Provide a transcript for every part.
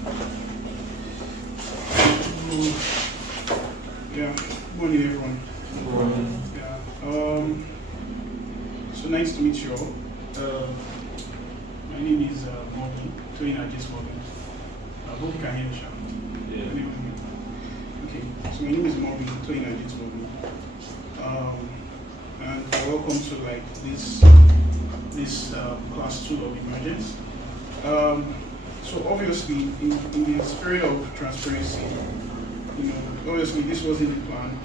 Yeah, good morning everyone. Yeah. So nice to meet you all. My name is Morgan, Twain Ajis Morgan. I hope you can hear me, Sha. Okay, so my name is Morgan, Twain Ajis Morgan. And welcome to like this class 2 of Emergence. So obviously, in the spirit of transparency, obviously this wasn't the plan.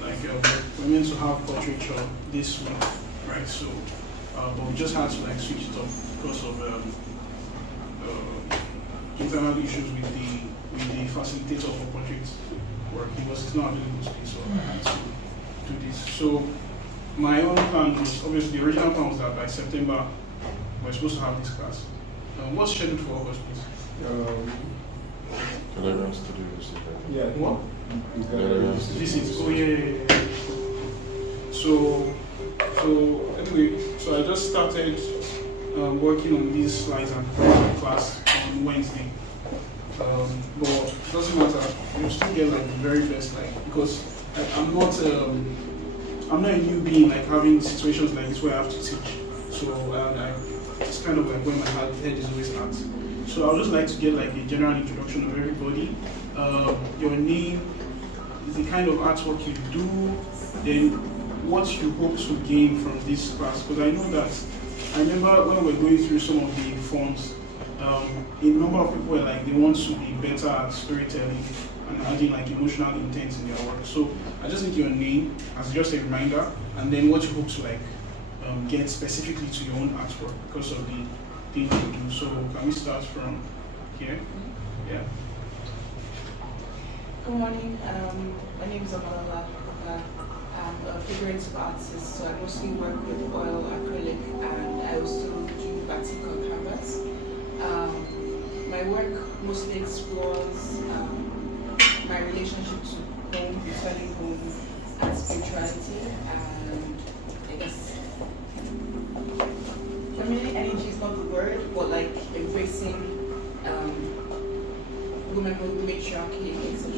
Like we're meant to have portraiture this week, right? So, but we just had to like switch it up because of internal issues with the facilitator for portrait work because it's not available today. So I had to do this. So my own plan was obviously the original plan was that by September we're supposed to have this class. What's scheduled for August, please? Everyone's to do this. Yeah. What? This is So anyway, so I just started working on these slides and preparing the class on Wednesday. But it doesn't matter. You'll still get like the very best, like because I'm not a new being like having situations like this where I have to teach. So it's kind of like where my head is always at. So I would just like to get like a general introduction of everybody. Your name, the kind of artwork you do, then what you hope to gain from this class. Because I know that, I remember when we were going through some of the forms, a number of people were like, they want to be better at storytelling and adding like emotional intent in their work. So I just need your name as just a reminder, and then what you hope to like get specifically to your own artwork because of the things you do. So can we start from here? Yeah. Good morning. My name is Amalala. I'm a figurative artist, so I mostly work with oil, acrylic, and I also do batik on canvas. My work mostly explores my relationship to home, returning home, and spirituality, and I guess feminine energy is not the word, but like embracing womanhood, matriarchy, etc.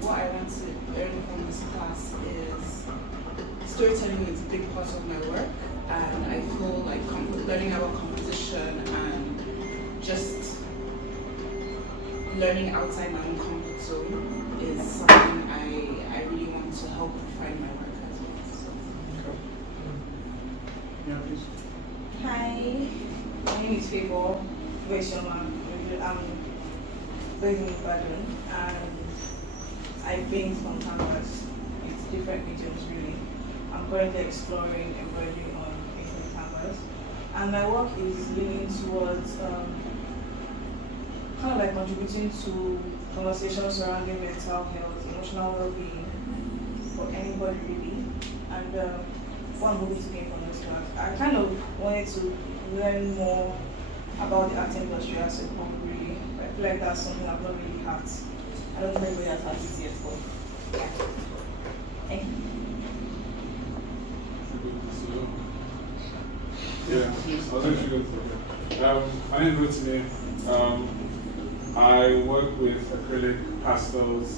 What I want to learn from this class is storytelling is a big part of my work, and I feel like learning about composition and just learning outside my own comfort zone is something I really want to help refine my work as well. So. Yeah, please. Hi, my name is Favor Veshama. I'm based in Ibadan and I paint on canvas. It's different mediums really. I'm currently exploring embroidery on painting canvas. And my work is leaning towards kind of like contributing to conversations surrounding mental health, emotional well-being for anybody really. And what I'm hoping to gain from this class, I kind of wanted to learn more about the art industry as a whole really. I feel like that's something I've not really had. I don't think anybody has had this yet, but yeah. Thank you. Yeah, I was actually going to my name is Rotimi. I work with acrylic, pastels.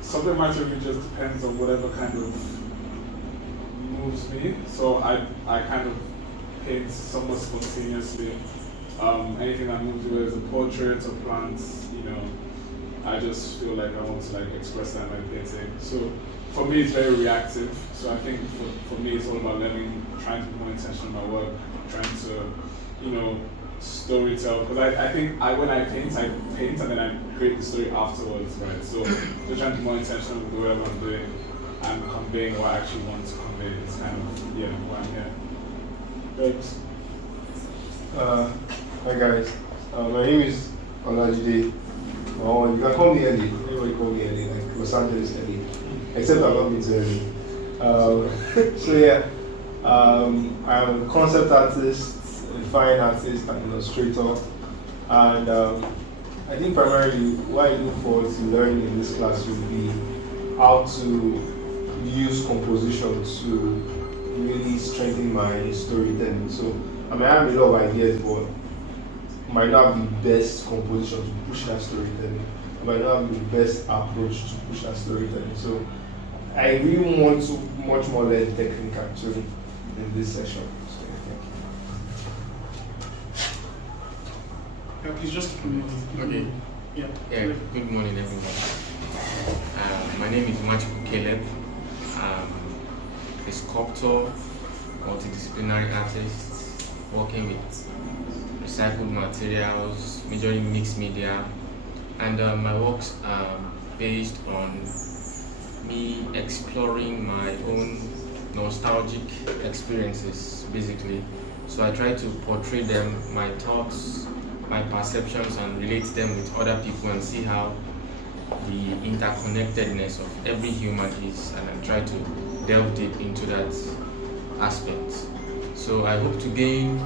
Subject matter really just depends on whatever kind of moves me. So I kind of paint somewhat spontaneously. Anything that moves me, whether it's a portrait or plants, I just feel like I want to like express that in my painting. So for me, it's very reactive. So I think for me, it's all about trying to be more intentional in my work, trying to, story tell. Because I think when I paint and then I create the story afterwards, right? So just trying to be more intentional with whatever I'm doing and conveying what I actually want to convey. It's kind of, why I'm here. Thanks. Hi guys, my name is Olajide. You can call me Eddie. Everybody call me Eddie, like Los Angeles Eddie. Except I've not been to Eddie. I'm a concept artist, a fine artist, and illustrator. And I think primarily what I look forward to learning in this class would be how to use composition to really strengthen my storytelling. So I have a lot of ideas, but might not have the best composition to push that storytelling. I might not have the best approach to push that storytelling. So I really want to much more learn technical too in this session. So Yeah, please just come in. Okay. Yeah. Yeah. Good morning, everyone. My name is Machiku Caleb. A sculptor, multidisciplinary artist, working with recycled materials, majoring mixed media, and my works are based on me exploring my own nostalgic experiences, basically. So I try to portray them, my thoughts, my perceptions, and relate them with other people and see how the interconnectedness of every human is, and I try to delve deep into that aspect. So I hope to gain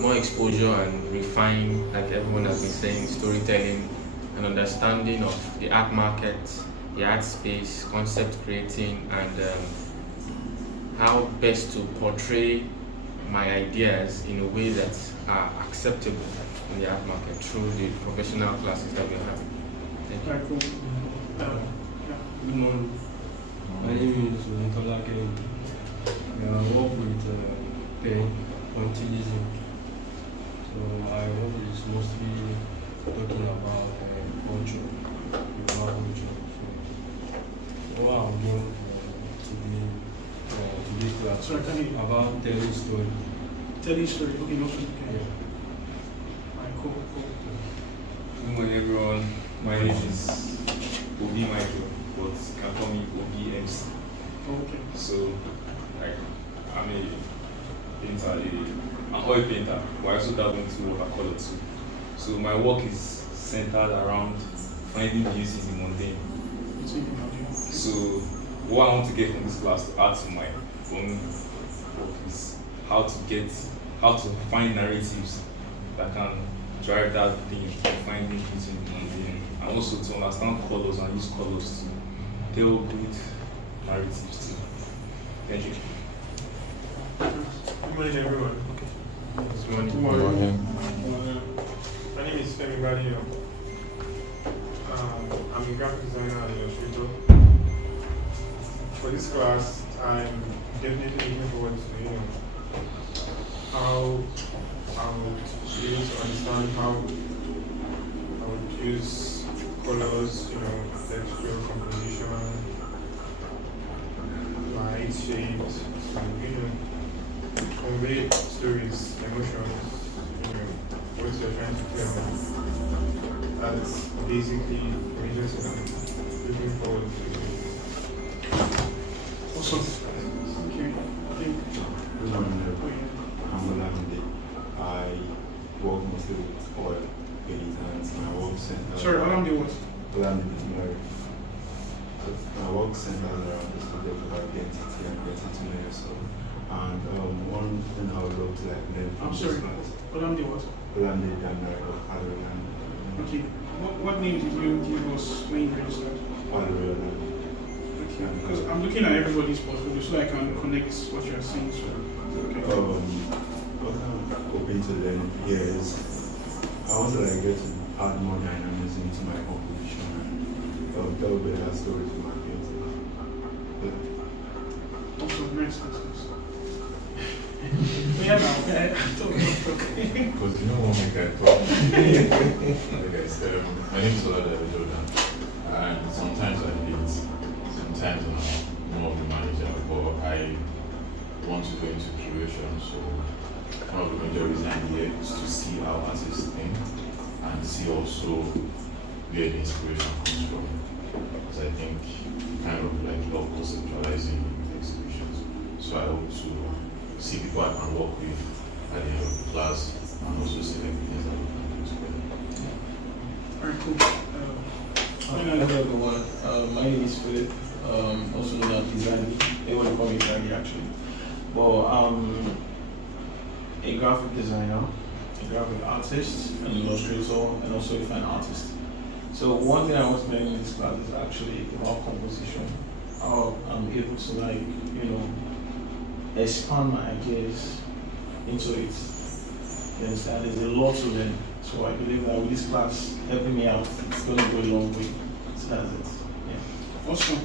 more exposure and refine, like everyone has been saying, storytelling and understanding of the art market, the art space, concept creating, and how best to portray my ideas in a way that are acceptable in the art market through the professional classes that we have. Thank you. Very cool. Yeah. Good morning. My name is Nicola Kennedy. I work with pen pointillism. So I work is mostly talking about culture, Yoruba culture. So what I'm doing today class Sorry, can you about telling story. tell your story? Okay, no, okay. Yeah. Alright, cool. Good morning, everyone. My name is Obi Michael, but you can call me Obi MC. Okay. So, like, I'm a painter, an oil painter, but I also dabble into watercolor too. So my work is centered around finding beauty in the mundane. So you can have you. So what I want to get from this class to add to my own work is how to find narratives that can drive that thing of finding beauty in the mundane, and also to understand colors and use colors to tell good narratives too. Thank you. Good morning, everyone. Good morning. My name is Femi Badio. I'm a graphic designer and illustrator. For this class, I'm definitely looking forward to how I would be able to understand how I would use colors, texture, composition, light, shapes, to convey stories, emotions, what you're trying to play on. That's basically Emergence and I'm looking forward to. Awesome. Thank you. Good morning, everyone. I'm Olamide. I work mostly with oil paintings. My work center. Sorry, Olamide what? Olamide Mary. My work centers around the subject of identity and getting to know yourself. And one thing I would love to learn from I'm this sorry. class. Olamide what? Olamide Mary of Halloween. Okay. What name did you give us when you registered? Halloween. Okay. Because I'm looking at everybody's portfolio so I can connect what you're saying. So, okay. What I'm hoping to learn here is I want to get to add more dynamism to my composition and tell better stories to my kids. Also, nice. Yeah, now. Okay. Because you know what make I talk. Hey guys, my name is Olada Jordan, and sometimes I lead, sometimes I'm more of the manager, but I want to go into curation, so one of the major reasons I'm here is to see how artists think and see also where the inspiration comes from. Because I think kind of like love conceptualizing exhibitions. So I hope to see people I can work with at the end of the class and also select things that we can do together. Alright, cool. Hello everyone, my name is Philip, also known as Design. They want to call me Shaggy actually. But I'm a graphic designer, a graphic artist, an illustrator, and also a fine artist. So one thing I want to learn in this class is actually about composition. How I'm able to expand my ideas into it. there's a lot to learn. So I believe that with this class helping me out, it's going to go a long way. So that's it. Yeah. Awesome.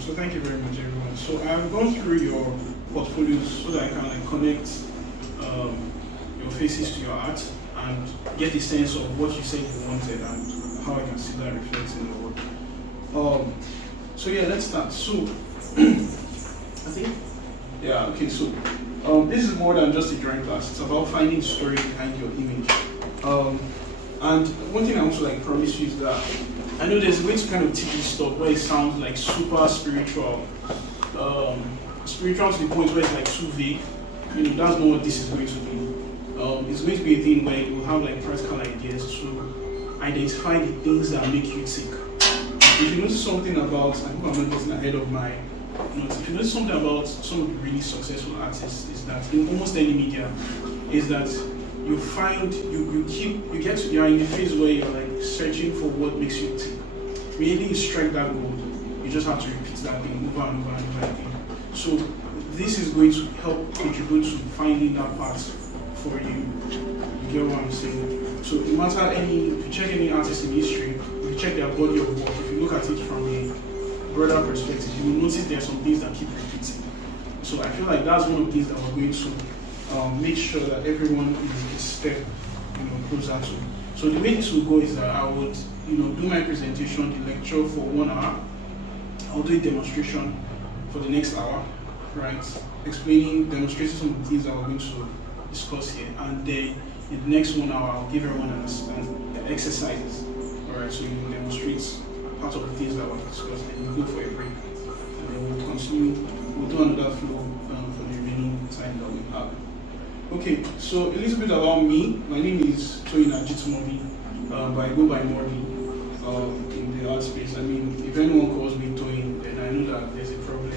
So thank you very much, everyone. So I've gone through your portfolios so that I can like connect your faces to your art and get the sense of what you said you wanted and how I can see that reflected in the work. So yeah, let's start. So I think, yeah, okay. So this is more than just a drawing class. It's about finding the story behind your image. And one thing I also like promise you is that I know there's a way to kind of teach this stuff where it sounds like super spiritual, spiritual to the point where it's like too vague. You know, that's not what this is going to be. It's going to be a thing where you will have like practical ideas to identify the things that make you tick. If you notice something about, I hope I'm not getting ahead of my notes. If you notice something about some of the really successful artists, is that in almost any media, is that you find you're in the phase where you're like searching for what makes you tick. Really, you strike that gold. You just have to repeat that thing over and over and over again. So this is going to help contribute to finding that part for you. You get what I'm saying? So no matter if you check any artist in history, if you check their body of work, if you look at it from a broader perspective, you will notice there are some things that keep repeating. So I feel like that's one of the things that we're going to make sure that everyone is a step, closer to. So the way this will go is that I would, do my presentation, the lecture for 1 hour. I'll do a demonstration for the next hour, right? Demonstrating some of the things that we're going to discuss here, and then in the next 1 hour, I'll give everyone an exercises. All right, so you will demonstrate part of the things that were discussed, and you go for a break, and then we'll continue. We'll do another flow for the remaining time that we have. Okay, so a little bit about me. My name is Toyin Ajitumobi, but I go by Mordi in the art space. I mean, if anyone calls me Toyin, then I know that there's a problem.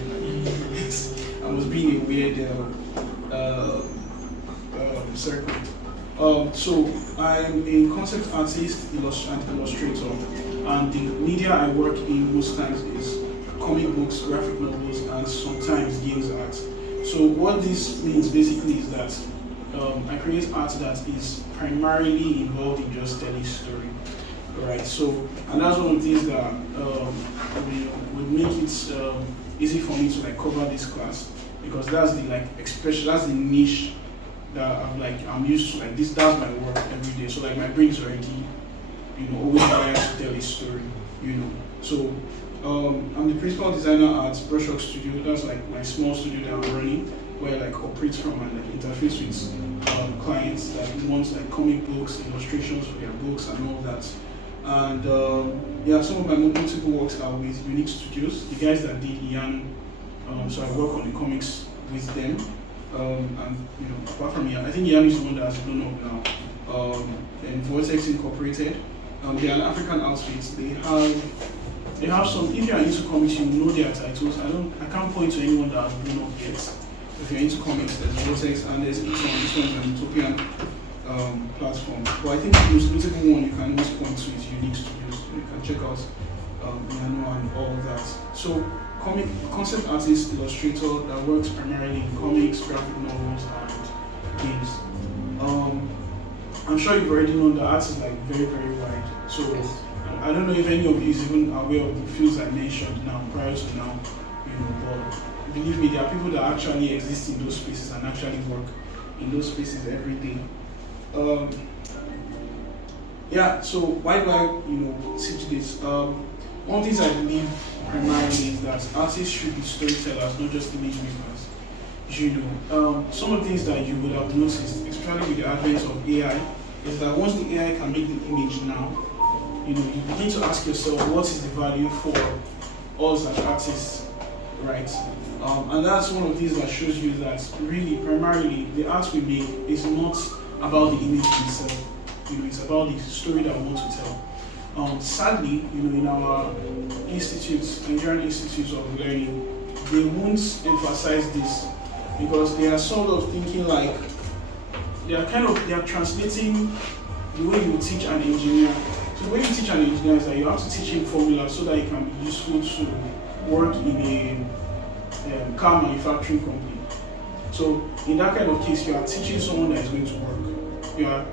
I was being a weird circle. So I'm a concept artist and illustrator, and the media I work in most times is comic books, graphic novels, and sometimes games art. So what this means basically is that I create art that is primarily involved in just telling a story. Right, so, and that's one of the things that would make it easy for me to like cover this class, because that's the that's the niche that I'm used to. Like this, that's my work every day. So like my brain is already, always wired to tell a story. So I'm the principal designer at Brushwork Studio. That's like my small studio that I'm running, where I like operate from and like interface with clients that want like comic books, illustrations for their books, and all that. And some of my multiple works are with Unique Studios, the guys that did Ian. So I work on the comics with them. And apart from Ian, I think Ian is the one that has blown up now. And Vortex Incorporated, they are an African outfit. They have some. If you are into comics, you know their titles. I can't point to anyone that has blown up yet. If you're into comics, there's Vortex and there's Econ. This one's an Utopian platform. But I think the most notable one you can always point to is Unique Studios. You can check out Miano and all of that. So, concept artist, illustrator that works primarily in comics, graphic novels, and games. I'm sure you've already known that art is like very, very wide. So, I don't know if any of you is even aware of the fields I mentioned now, prior to now, but believe me, there are people that actually exist in those spaces and actually work in those spaces every day. So why do I, teach this? One of the things I believe primarily is that artists should be storytellers, not just image makers. Some of the things that you would have noticed, especially with the advent of AI, is that once the AI can make the image now, you begin to ask yourself, what is the value for us as artists, right? And that's one of the things that shows you that really, primarily, the art we make is not about the image itself. It's about the story that we want to tell. Sadly, in our institutes, Nigerian institutes of learning, they won't emphasize this because they are sort of thinking like they are translating the way you teach an engineer. So the way you teach an engineer is that you have to teach him formulas so that it can be useful to work in a car manufacturing company. So in that kind of case, you are teaching someone that is going to work. you are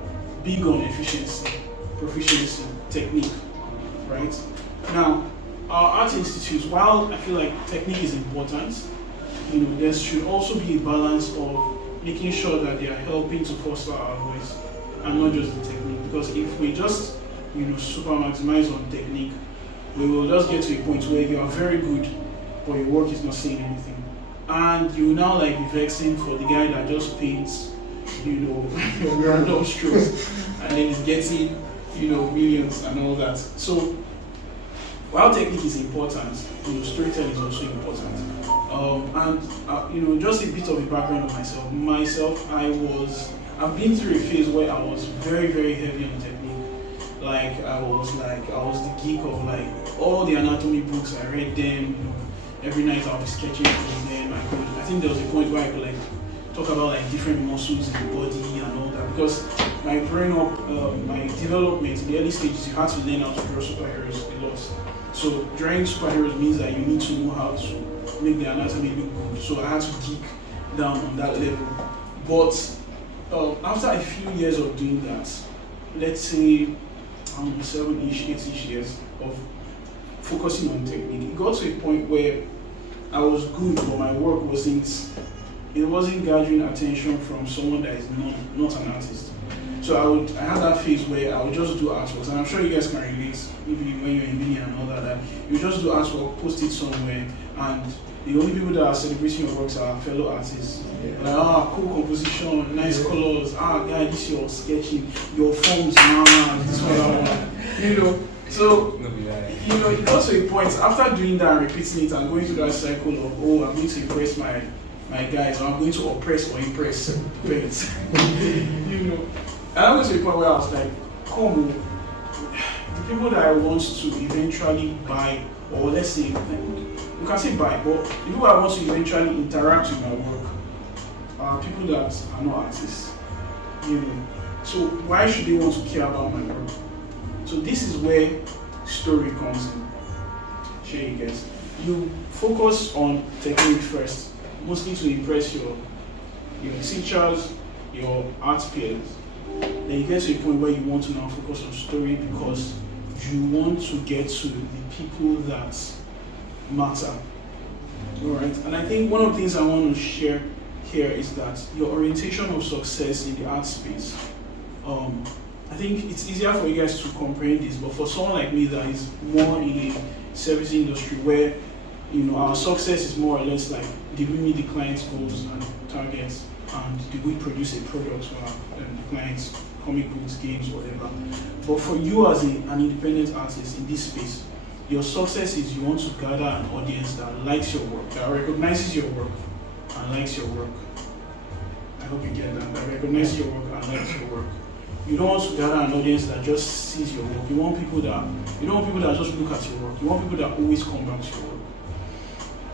big on efficiency, proficiency, technique, right? Now, our art institutes, while I feel like technique is important, there should also be a balance of making sure that they are helping to foster our voice and not just the technique. Because if we just, super maximize on technique, we will just get to a point where you are very good, but your work is not saying anything. And you now like be vexing for the guy that just paints, your random strokes, and then is getting, millions and all that. So while technique is important, storytelling is also important. Just a bit of a background of myself. I've been through a phase where I was very, very heavy on technique. I was the geek of all the anatomy books. I read them. Every night I was sketching from them. I think there was a point where I could talk about different muscles in the body and all that. Because my growing up, my development in the early stages, you had to learn how to draw superheroes a lot. So drawing superheroes means that you need to know how to make the anatomy look good. So I had to geek down on that level. But after a few years of doing that, let's say 7-ish, 8-ish years of focusing on technique, it got to a point where I was good, but my work wasn't gathering attention from someone that is not an artist. So I had that phase where I would just do artworks, and I'm sure you guys can relate, maybe when you're in uni and all that you just do artwork, post it somewhere, and the only people that are celebrating your works are fellow artists. Cool composition, nice colors, guy, this your sketching, your forms, this one. So, it got to a point, after doing that, repeating it, and going through that cycle of, I'm going to impress my guys, or I'm going to oppress or impress parents. And I went to a point where I was like, the people that I want to eventually buy, or let's say, we can say buy, but the people I want to eventually interact with my work are people that are not artists. So why should they want to care about my work? So this is where story comes in. Sure, you guys. You focus on technique first, mostly to impress your teachers, your art peers. Then you get to a point where you want to now focus on story because you want to get to the people that matter. Alright? And I think one of the things I want to share here is that your orientation of success in the art space. I think it's easier for you guys to comprehend this, but for someone like me that is more in a service industry where our success is more or less like, did we meet the client's goals and targets, and did we produce a product for the clients, comic books, games, whatever. But for you as an independent artist in this space, your success is you want to gather an audience that likes your work, that recognizes your work and likes your work. I hope you get that recognizes your work and likes your work. You don't want to gather an audience that just sees your work. You don't want people that just look at your work. You want people that always come back to your work.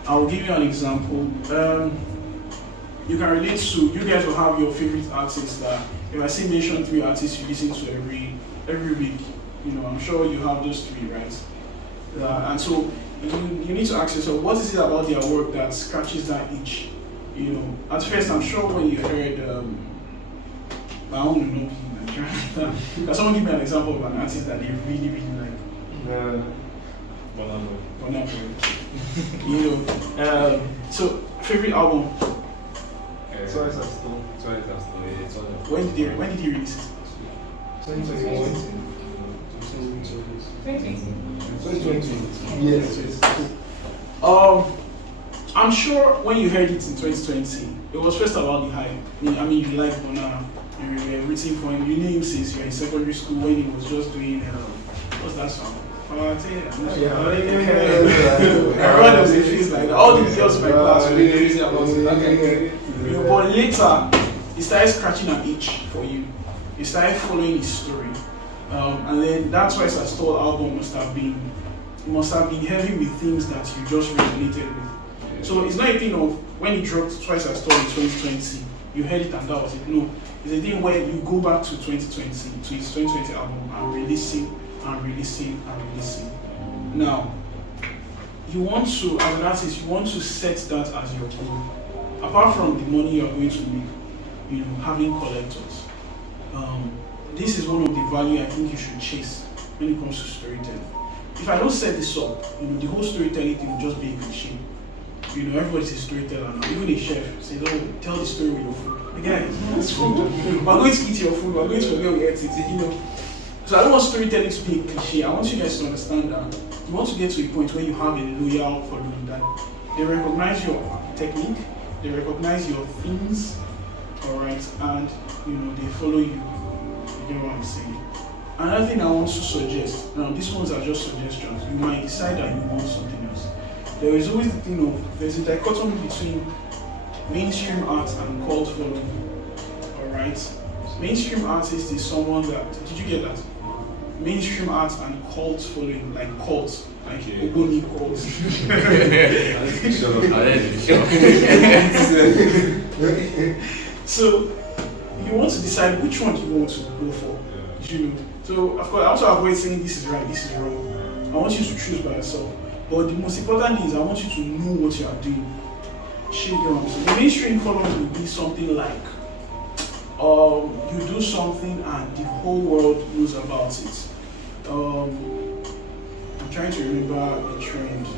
I'll give you an example. You can relate to, you guys will have your favorite artists that, if I say mention 3 artists you listen to every week, I'm sure you have those 3, right? And so you need to ask yourself, what is it about their work that scratches that itch? At first, I'm sure when you heard, I don't know, can someone give me an example of an artist that they really, really like? Bonambo. So favorite album? Twice as tall. When did he release it? 2020. Yes. I'm sure when you heard it in 2020, it was first about the hype. You like Bonambo. You were rooting for him. You knew him since you were in secondary school when he was just doing what's that song? Everyone was in face like that. All the girls in my class were crazy about it. But later, he started scratching an itch for you. You started following his story, and then that Twice as Tall album must have been heavy with things that you just resonated with. So it's not a thing of when he dropped Twice as Tall in 2020, you heard it and that was it. No, it's a thing where you go back to 2020, to his 2020 album, and releasing. Now, you want to, as an artist, you want to set that as your goal. Apart from the money you are going to make, having collectors. this is one of the value I think you should chase when it comes to storytelling. If I don't set this up, the whole storytelling thing will just be a cliche. Everybody's a storyteller now. Even a chef says, "Oh, tell the story with your food." Again, it's food. We're going to eat your food. We're going to forget we ate it. So I don't want storytelling to be a cliche. I want you guys to understand that you want to get to a point where you have a loyal following that they recognize your technique, they recognize your things, all right, and they follow you. You get what I'm saying? Another thing I want to suggest. Now, these ones are just suggestions. You might decide that you want something else. There is always the thing of there's a dichotomy between mainstream art and cult following. Alright? Mainstream artist is someone that did you get that? Mainstream art and cult following, like cult, like Ogoni cult. So you want to decide which one you want to go for. So of course I also avoid saying this is right, this is wrong. I want you to choose by yourself. But the most important thing is I want you to know what you are doing. The mainstream following will be something like you do something and the whole world knows about it. I'm trying to remember a trend. I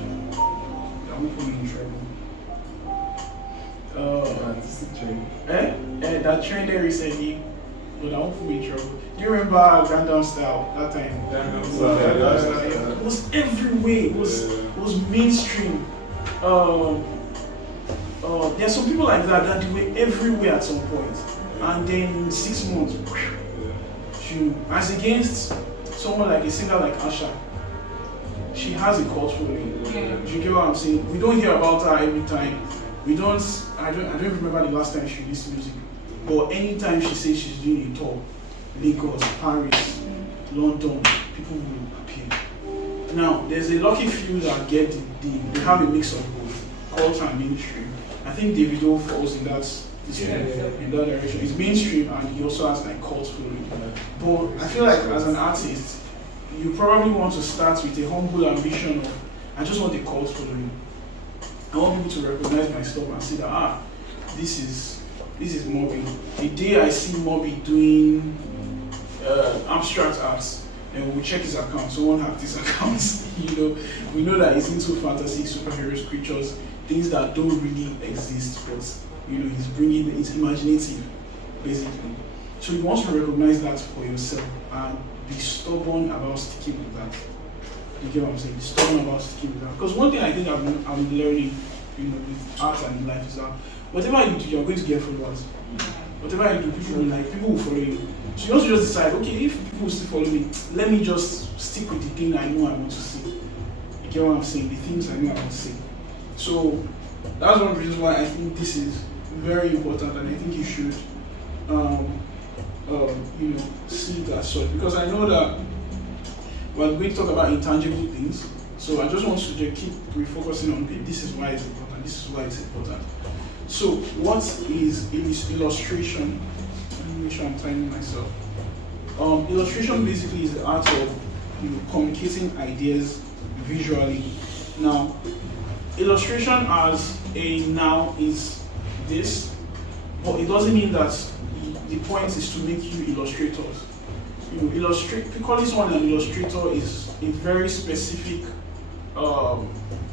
won't put me in trouble. That trend there recently, but I won't put me in trouble. Do you remember Gundam Style that time? It was everywhere. It was mainstream. There are some people like that they were everywhere at some point, and then in 6 months, as against someone like a singer like Asha, she has a cult following. Do you get what I'm saying? We don't hear about her every time. I don't remember the last time she released music, but anytime she says she's doing a tour, Lagos, Paris, London, people will appear. Now, there's a lucky few that get they have a mix of both, cult and mainstream. I think Davido falls in that direction. He's mainstream and he also has like cult following. But I feel like as an artist, you probably want to start with a humble ambition of I just want a cult following. I want people to recognize my stuff and say that this is Moby. The day I see Moby doing abstract arts, and we'll check his account. Someone hacked his account. We know that he's into fantasy, superheroes, creatures, things that don't really exist, but he's bringing it's imaginative, basically. So you want to recognize that for yourself and be stubborn about sticking with that. You get what I'm saying? Be stubborn about sticking with that. Because one thing I think I'm learning, with art and in life is that whatever you do, you're going to get followers. Whatever you do, people will follow you. So you also just decide, okay, if people will still follow me, let me just stick with the thing I know I want to see. You get what I'm saying? The things I know I want to see. So that's one reason why I think this is very important, and I think you should, see it as such. Because I know that we're going to talk about intangible things. So I just want to just keep refocusing on, okay, this is why it's important. This is why it's important. So what is illustration? Let me make sure I'm timing myself. Illustration basically is the art of communicating ideas visually. Now, illustration as a noun is this, but it doesn't mean that the point is to make you illustrators. Calling someone an illustrator is a very specific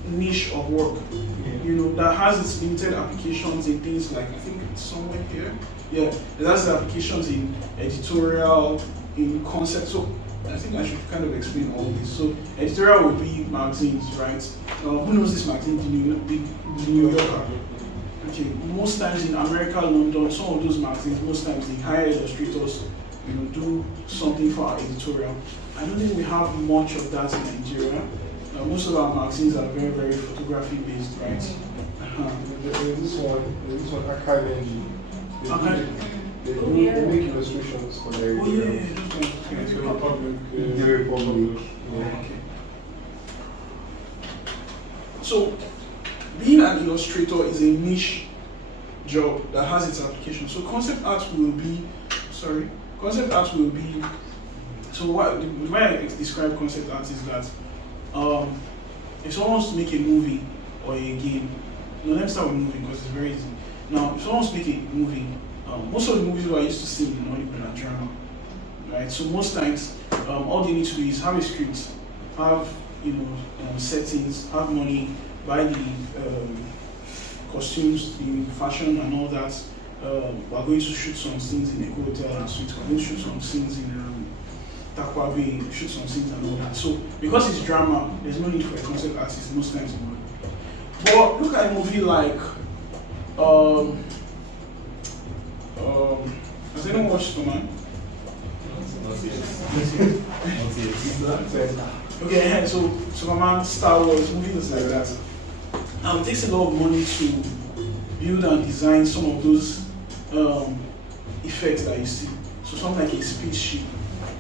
niche of work. That has its limited applications in things like, I think it's somewhere here. Yeah, it has applications in editorial, in concept. So I think I should kind of explain all this. So editorial would be magazines, right? Who knows this magazine? The New Yorker. Okay, most times in America, London, some of those magazines, most times they hire illustrators, do something for our editorial. I don't think we have much of that in Nigeria. Most of our magazines are very, very photography based, right? There's this one, Archive Engine. They make illustrations for their The Republic. The Republic. Okay. So, being an illustrator is a niche job that has its application. So concept art will be, so the way I describe concept art is that if someone wants to make a movie or a game, let me start with movie because it's very easy. Now, if someone wants to make a movie, most of the movies I used to see in Hollywood are drama, right? So most times, all they need to do is have a script, have settings, have money, buy the costumes, the fashion, and all that. We're going to shoot some scenes in a hotel and suite. We're going to shoot some scenes in Takwabe, shoot some scenes and all that. So because it's drama, there's no need for a concept artist most times in Hollywood. But look at a movie like has anyone watched Superman? Okay, so Superman, Star Wars, movies like that. Now it takes a lot of money to build and design some of those effects that you see. So something like a spaceship,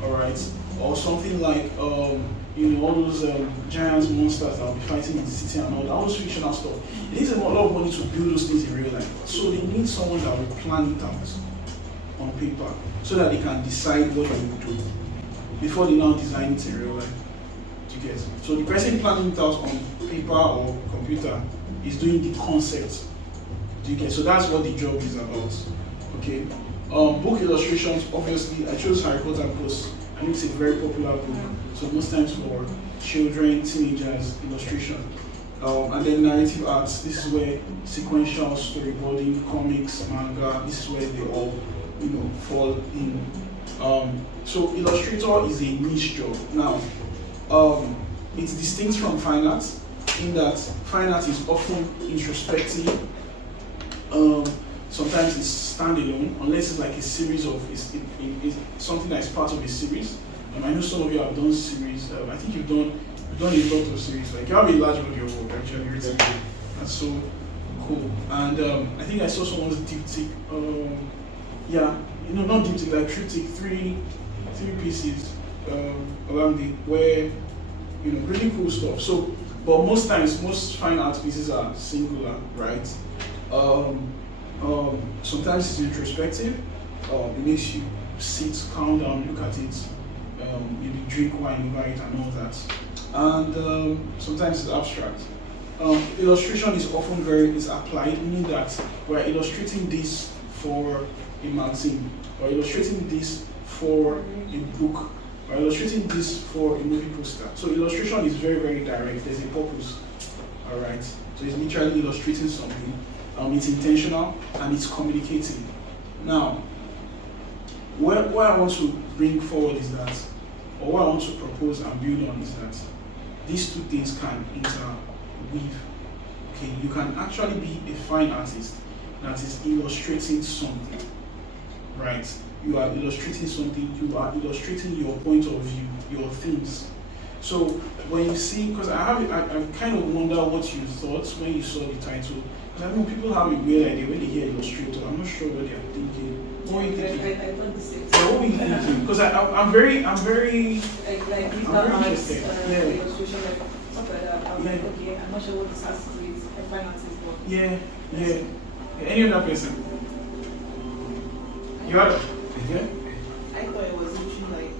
alright, or something like all those giant monsters that will be fighting in the city and all those fictional stuff. It needs a lot of money to build those things in real life. So they need someone that will plan it out on paper so that they can decide what they will do before they now design it in real life. Do you get? So the person planning it out on paper or computer is doing the concept. Do you get? So that's what the job is about. Okay. Book illustrations, obviously, I chose Harry Potter because I think it's a very popular book. So most times for children, teenagers, illustration. And then narrative arts, this is where sequential storyboarding, comics, manga, this is where they all fall in. So illustrator is a niche job. Now, it's distinct from fine arts in that fine art is often introspective. Sometimes it's standalone, unless it's like a series of it's something that is part of a series. I know some of you have done series. I think you've done a lot of series. Like you have a large body of work actually written. That's so cool. And I think I saw someone's diptych. Not diptych, like triptych, three pieces around it, where really cool stuff. So, but most times, most fine art pieces are singular, right? Sometimes it's introspective. It makes you sit, calm down, look at it, maybe drink wine over it and all that. And sometimes it's abstract. Illustration is often is applied, meaning that we're illustrating this for a magazine, we're illustrating this for a book, we're illustrating this for a movie poster. So illustration is very, very direct. There's a purpose. All right. So it's literally illustrating something. It's intentional and it's communicating. Now, what I want to bring forward is that, or what I want to propose and build on is that these two things can interweave. Okay, you can actually be a fine artist that is illustrating something, right? You are illustrating something, you are illustrating your point of view, your things. So when you see, because I kind of wonder what you thought when you saw the title. I mean, people have a weird idea when they hear illustrator. I'm not sure what they're thinking. What are you thinking? I thought the same. Yeah, what are you thinking? Because I'm very like interested. Illustration, like stuff like that. I'm like, okay, I'm not sure what this has to do with finances, but yeah. Any other person? You had yeah? I thought it was literally like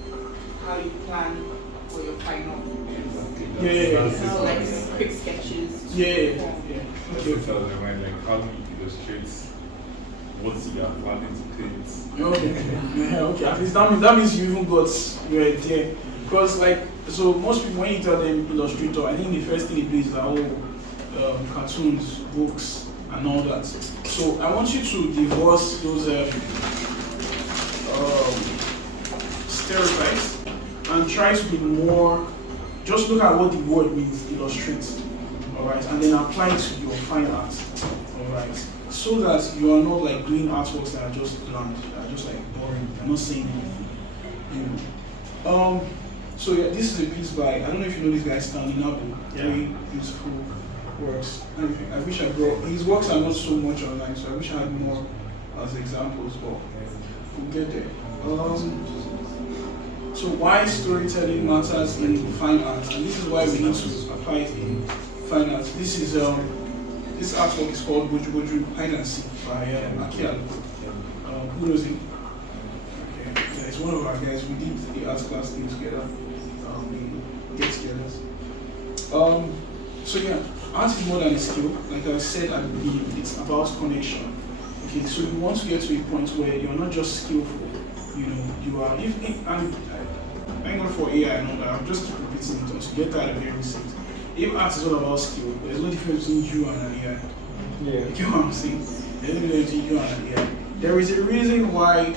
how you plan for your final. Yeah. Like quick sketches. Yeah. Okay. Like how do you illustrate what you are planning to paint? Okay. At least that means you even got your idea. Because so most people when you tell them illustrator, I think the first thing they do is cartoons, books, and all that. So I want you to divorce those stereotypes and try to be more. Just look at what the word means, illustrate, all right, and then apply it to your fine art, all right, so that you are not like doing artworks that are just bland, that are just like boring, you're not saying anything, So yeah, this is a piece by, I don't know if you know this guy, Stanley Nabu, very beautiful works. I wish I brought, his works are not so much online, so I wish I had more as examples, but we'll get there. So why storytelling matters in fine art, and this is why we need to apply it in fine art. This is this artwork is called Boju Boju Hide and Seek by Akial. Who knows him? Okay. Yeah, it's one of our guys. We did the art class thing together. We get together. So yeah, art is more than a skill. Like I said at the beginning, it's about connection. Okay, Okay, so you want to get to a point where you're not just skillful, you are, and thank God for AI and all that, I'm just keep repeating it until you get tired of hearing it. If art is all about skill, there's no difference between you and an AI. Yeah. You know what I'm saying? There's no difference between you and an AI. There is a reason why,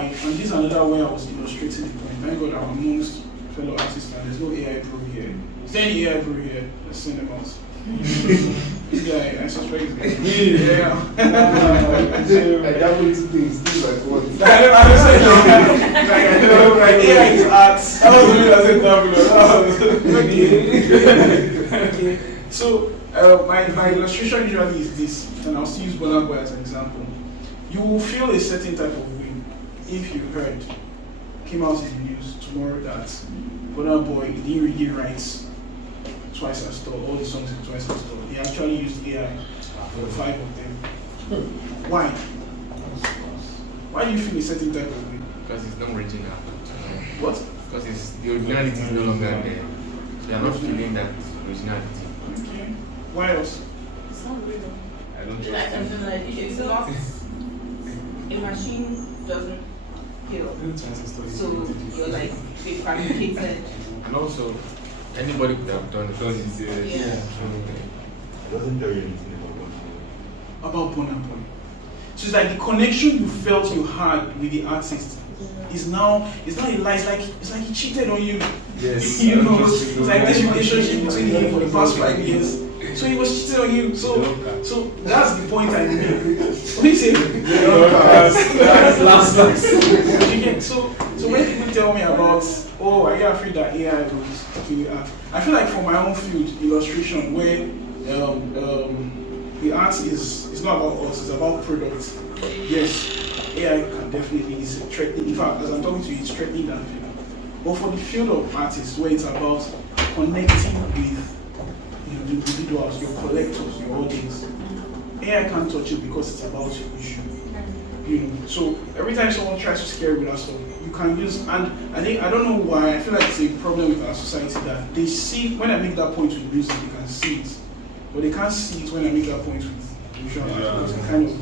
and this is another way I was illustrating the point. Thank God I'm amongst fellow artists and there's no AI pro here. Is there any AI pro here? Let's send them out. This guy, I suspect he's going to yeah. I dabble into things like what? I was saying, like AI is arts. I was doing as a tableau. Okay. So, my illustration usually is this, and I'll still use Burna Boy as an example. You will feel a certain type of way if you heard, came out in the news tomorrow that Burna Boy didn't really write twice as tall, all the songs in twice as tall. He actually used AI for 5 of them. Why? Why do you feel a certain type of way? Because it's not original. What? Because the originality is no longer there. So you're not feeling that originality. Okay. Why else? It's not real. I don't trust Like, it. it's not. A machine doesn't feel. So you're like they fabricated. And also, anybody could have done it. Because it's Yeah. It doesn't tell you anything About Burna Boy. So it's like the connection you felt you had with the artist is now a lie. It's like he cheated on you. Yes. You know, it's like this relationship between him for the past 5 years. So he was cheating on you. So that's the point I made. What do you say? That's last. So when people tell me about, oh, are you afraid that AI will kill you? I feel like for my own field, illustration, where the art is not about us, it's about product. Yes, AI can definitely is threatening. In fact, as I'm talking to you, it's threatening that field. But for the field of artists, where it's about connecting with individuals, your collectors, your audience, AI can't touch it because it's about your issue. So every time someone tries to scare you with that stuff, you can use, and I don't know why, I feel like it's a problem with our society that they see, when I make that point with music, they can see it, but they can't see it when I make that point with visual art, because it kind of,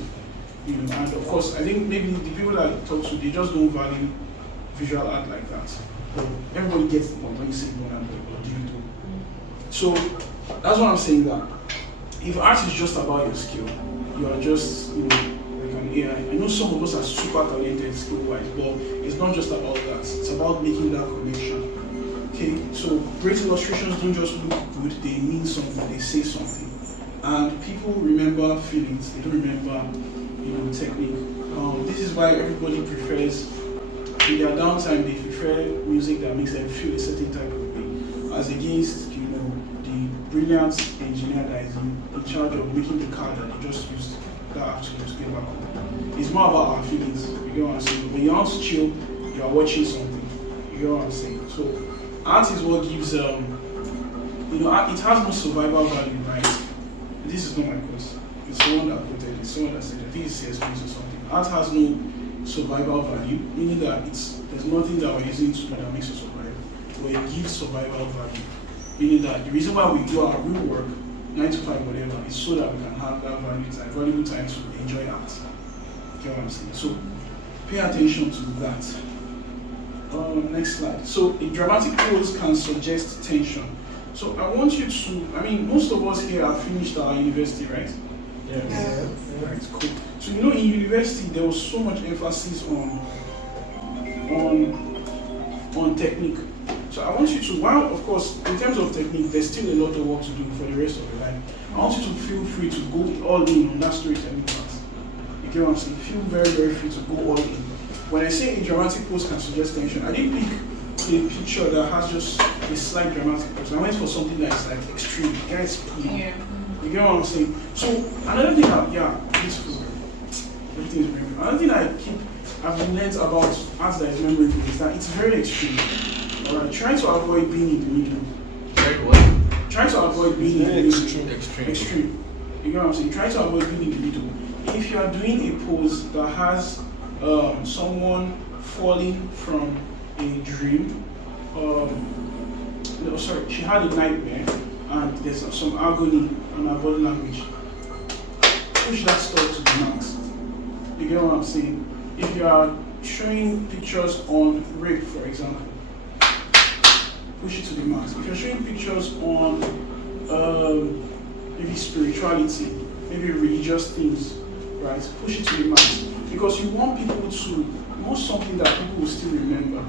and of course, I think maybe the people that I talk to, they just don't value visual art like that. But everybody gets the point when you say or digital. So that's what I'm saying, that if art is just about your skill, you are just, like an AI. I know some of us are super talented skill-wise, but it's not just about that. It's about making that connection. Okay, so great illustrations don't just look good, they mean something, they say something. And people remember feelings, they don't remember, technique. This is why everybody prefers, in their downtime, they prefer music that makes them feel a certain type of way, as against, the brilliant engineer that is in charge of making the car that they just used that afternoon to get back home. It's more about our feelings, you get what I'm saying? When you want to chill, you are watching something, you get what I'm saying? So art is what gives, it has no survival value, right? This is not my course. It's someone that put it, it's someone that said, I think it's CS or something. Art has no survival value, meaning that there's nothing that we're using to do that makes us survive, but it gives survival value. Meaning that the reason why we do our real work, 9 to 5, whatever, is so that we can have that valuable time to enjoy art. You get what I'm saying? So pay attention to that. Next slide. So a dramatic pose can suggest tension. So I want you to, most of us here have finished our university, right? Yes. Right, cool. So in university there was so much emphasis on technique. So I want you to, while of course in terms of technique there's still a lot of work to do for the rest of your life, I want you to feel free to go all in on that storytelling class. You get what I'm saying? Feel very, very free to go all in. When I say a dramatic pose can suggest tension, I didn't pick a picture that has just a slight dramatic pose. I went for something that's like extreme. Guys, Yeah. you get what I'm saying? So another thing beautiful. Everything is beautiful. Another thing I've learned about art that is memorable is that it's very extreme. Alright, try to avoid being in the middle. Very what? Try to avoid being in the middle. Extreme. Extreme. You get what I'm saying? Try to avoid being in the middle. If you are doing a pose that has someone falling from a dream, she had a nightmare and there's some agony on her body language. push that stuff to the max. You get what I'm saying? If you are showing pictures on rape, for example, push it to the max. If you're showing pictures on maybe spirituality, maybe religious things, right? Push it to the max. Because you want something that people will still remember.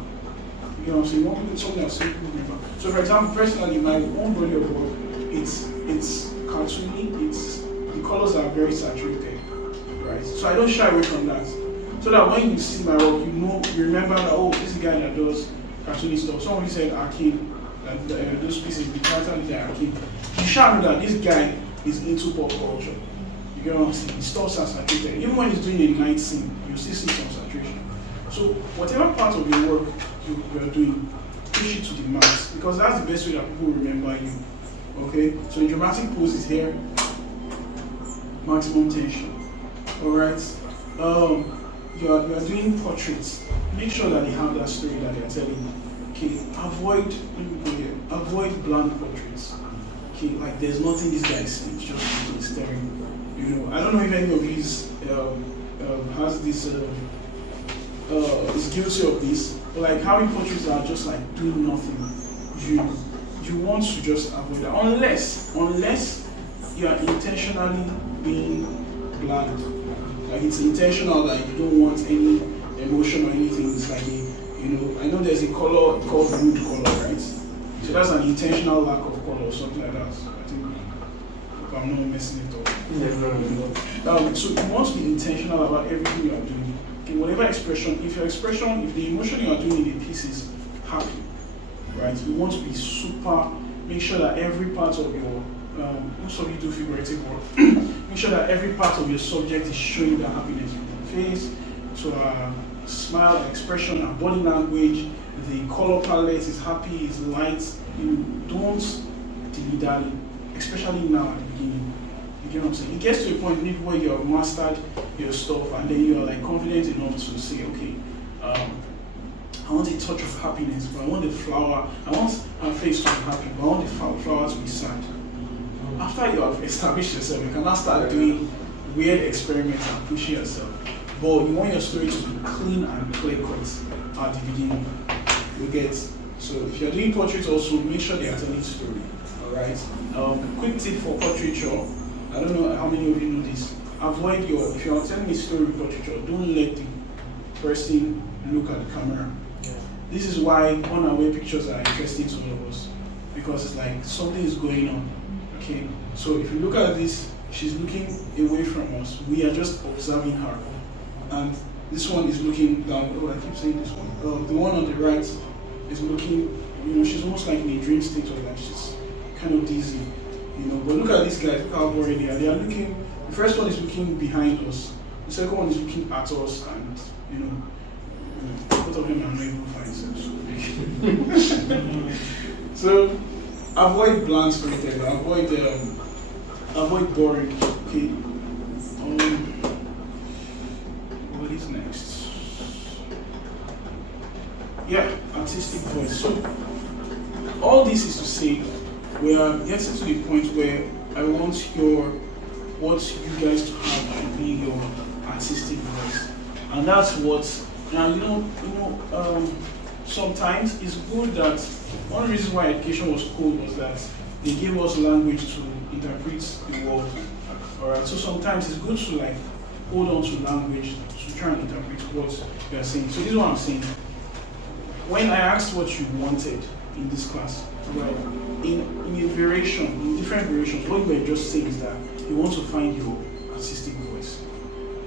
You know what I'm saying? You want something that people will remember. So for example, personally, my own body of work, it's cartoony, the colors are very saturated, right? So I don't shy away from that. So that when you see my work, you remember that, oh, this is the guy that does cartoony stuff. Somebody said Akin, that those pieces, the character is Akin. You shall know that this guy is into pop culture. You get what I'm saying? His stuff are saturated. Even when he's doing a night scene, you still see some saturation. So whatever part of your work you are doing, push it to the max, because that's the best way that people remember you. Okay? So the dramatic pose is here, maximum tension. Alright? You are doing portraits. Make sure that they have that story that they are telling. Okay, avoid bland portraits. Okay, like there's nothing this guy is saying, it's just staring. You know, I don't know if any of these has this is guilty of this, but like having portraits that are just like doing nothing. You want to just avoid that unless you are intentionally being bland. Like it's intentional that you don't want any emotion or anything. It's like I know there's a color called wood color, right? So that's an intentional lack of color or something like that. I think if I'm not messing it up. So you want to be intentional about everything you are doing. Okay, whatever expression, if the emotion you are doing in the piece is happy, right? You want to be super, make sure that every part of your most of you do figurative work. Make sure that every part of your subject is showing that happiness in your face. So smile, expression, and body language. The color palette is happy, is light. You don't dilly-dally, especially now at the beginning. You get what I'm saying? It gets to a point maybe where you have mastered your stuff, and then you are like confident enough to say, okay, I want a touch of happiness, but I want the flower. I want her face to be happy, but I want the flower to be sad. After you have established yourself, you can now start doing weird experiments and pushing yourself. But you want your story to be clean and clear cut at the beginning. You get. So if you're doing portraits also, make sure they are telling story. Alright? Quick tip for portraiture. I don't know how many of you know this. Avoid if you're telling a story with portraiture, don't let the person look at the camera. Yeah. This is why unaware pictures are interesting to all of us. Because it's like something is going on. Okay, so if you look at this, she's looking away from us. We are just observing her. And this one is looking down. Oh, I keep saying this one. The one on the right is looking, she's almost like in a dream state of like she's kind of dizzy. But look at these guys, look how boring they are. They are looking, the first one is looking behind us. The second one is looking at us, and both of them are not even fine sense. So avoid bland storytelling, avoid boring. Okay. What is next? Yeah, artistic voice. So all this is to say we are getting to the point where I want what you guys to have should be your artistic voice. And that's what sometimes it's good that one of the reasons why education was cool was that they gave us language to interpret the world. Alright, so sometimes it's good to hold on to language to try and interpret what you are saying. So this is what I'm saying. When I asked what you wanted in this class, right, in different variations, what you were just saying is that you want to find your artistic voice.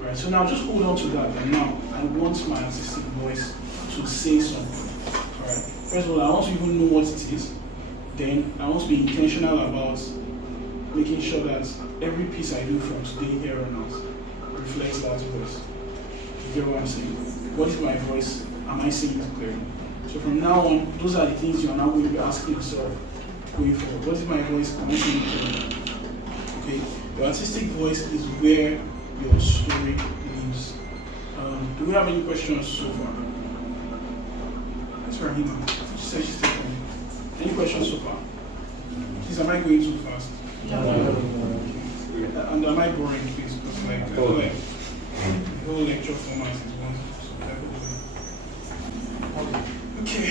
Right, so now just hold on to that, and now I want my artistic voice to say something. Alright. First of all, I want to even know what it is. Then I want to be intentional about making sure that every piece I do from today here on out reflects that voice. You get what I'm saying? What is my voice? Am I saying it clearly? So from now on, those are the things you are now going to be asking yourself going forward. What is my voice? Am I saying it clearly? Okay. Your artistic voice is where your story lives. Do we have any questions so far? That's Rahima. She said she's taking me. Any questions so far? Please, am I going too fast? No. And am I boring, please? Because like, I feel like the whole lecture format is one type of way. Okay,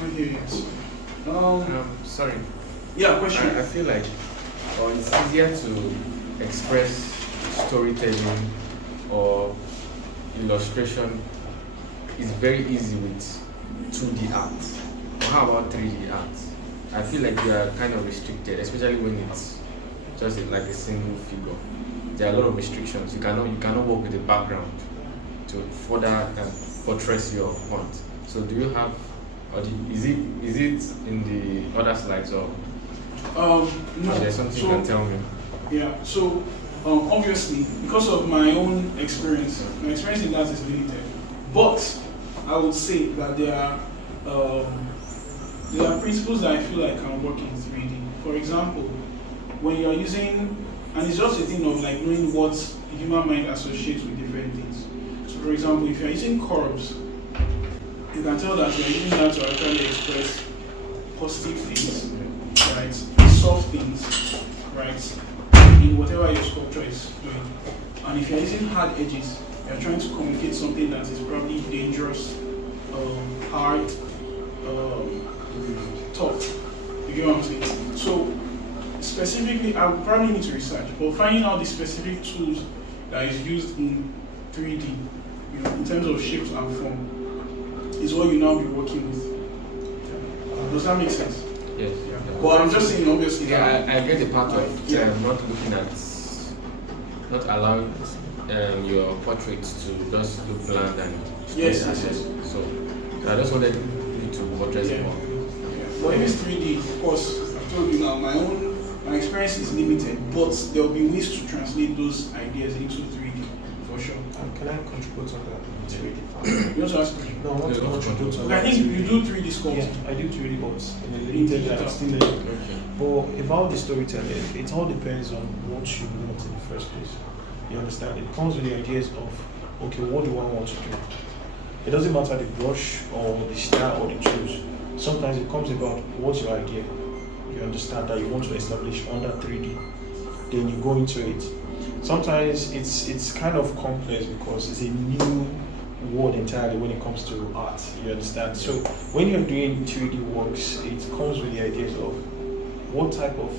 not here yet. Sorry. Yeah, question. I feel like it's easier to express storytelling or illustration. It's very easy with 2D art. But how about 3D art? I feel like they are kind of restricted, especially when it's just like a single figure. There are a lot of restrictions. You cannot work with the background to further portray your point. So do you have, or is it in the other slides, or No. is there something you can tell me? Yeah. So obviously, because of my own experience, my experience in that is limited. But I would say that there are principles that I feel like can work in 3D. For example, when you're using, and it's just a thing of like knowing what the human mind associates with different things. So for example, if you're using curves, you can tell that you're using that to actually express positive things, right? Soft things, right? In whatever your sculpture is doing. And if you're using hard edges, you're trying to communicate something that is probably dangerous, hard, tough. You get what I'm saying? So specifically, I would probably need to research, but finding out the specific tools that is used in 3D, in terms of shapes and form, is what you now be working with. Does that make sense? Yes. Yeah. But I'm just saying, obviously. Yeah, I get the part of not looking at, not allowing your portraits to just look bland and yes. So I just wanted you to portray more. Yeah. But if it's 3D, of course, I've told you now, my experience is limited, but there will be ways to translate those ideas into 3D, for sure. Can I contribute on that? 3D You want to ask me? No, I want to contribute on I that. think you do 3D sculpting. Yeah, I do 3D bots in a limited and still limited. But about the storytelling, it all depends on what you want in the first place. You understand? It comes with the ideas of, okay, what do I want to do? It doesn't matter the brush or the style or the tools. Sometimes it comes about what's your idea. You understand that you want to establish under 3D. Then you go into it. Sometimes it's kind of complex because it's a new world entirely when it comes to art. You understand? So when you're doing 3D works, it comes with the ideas of what type of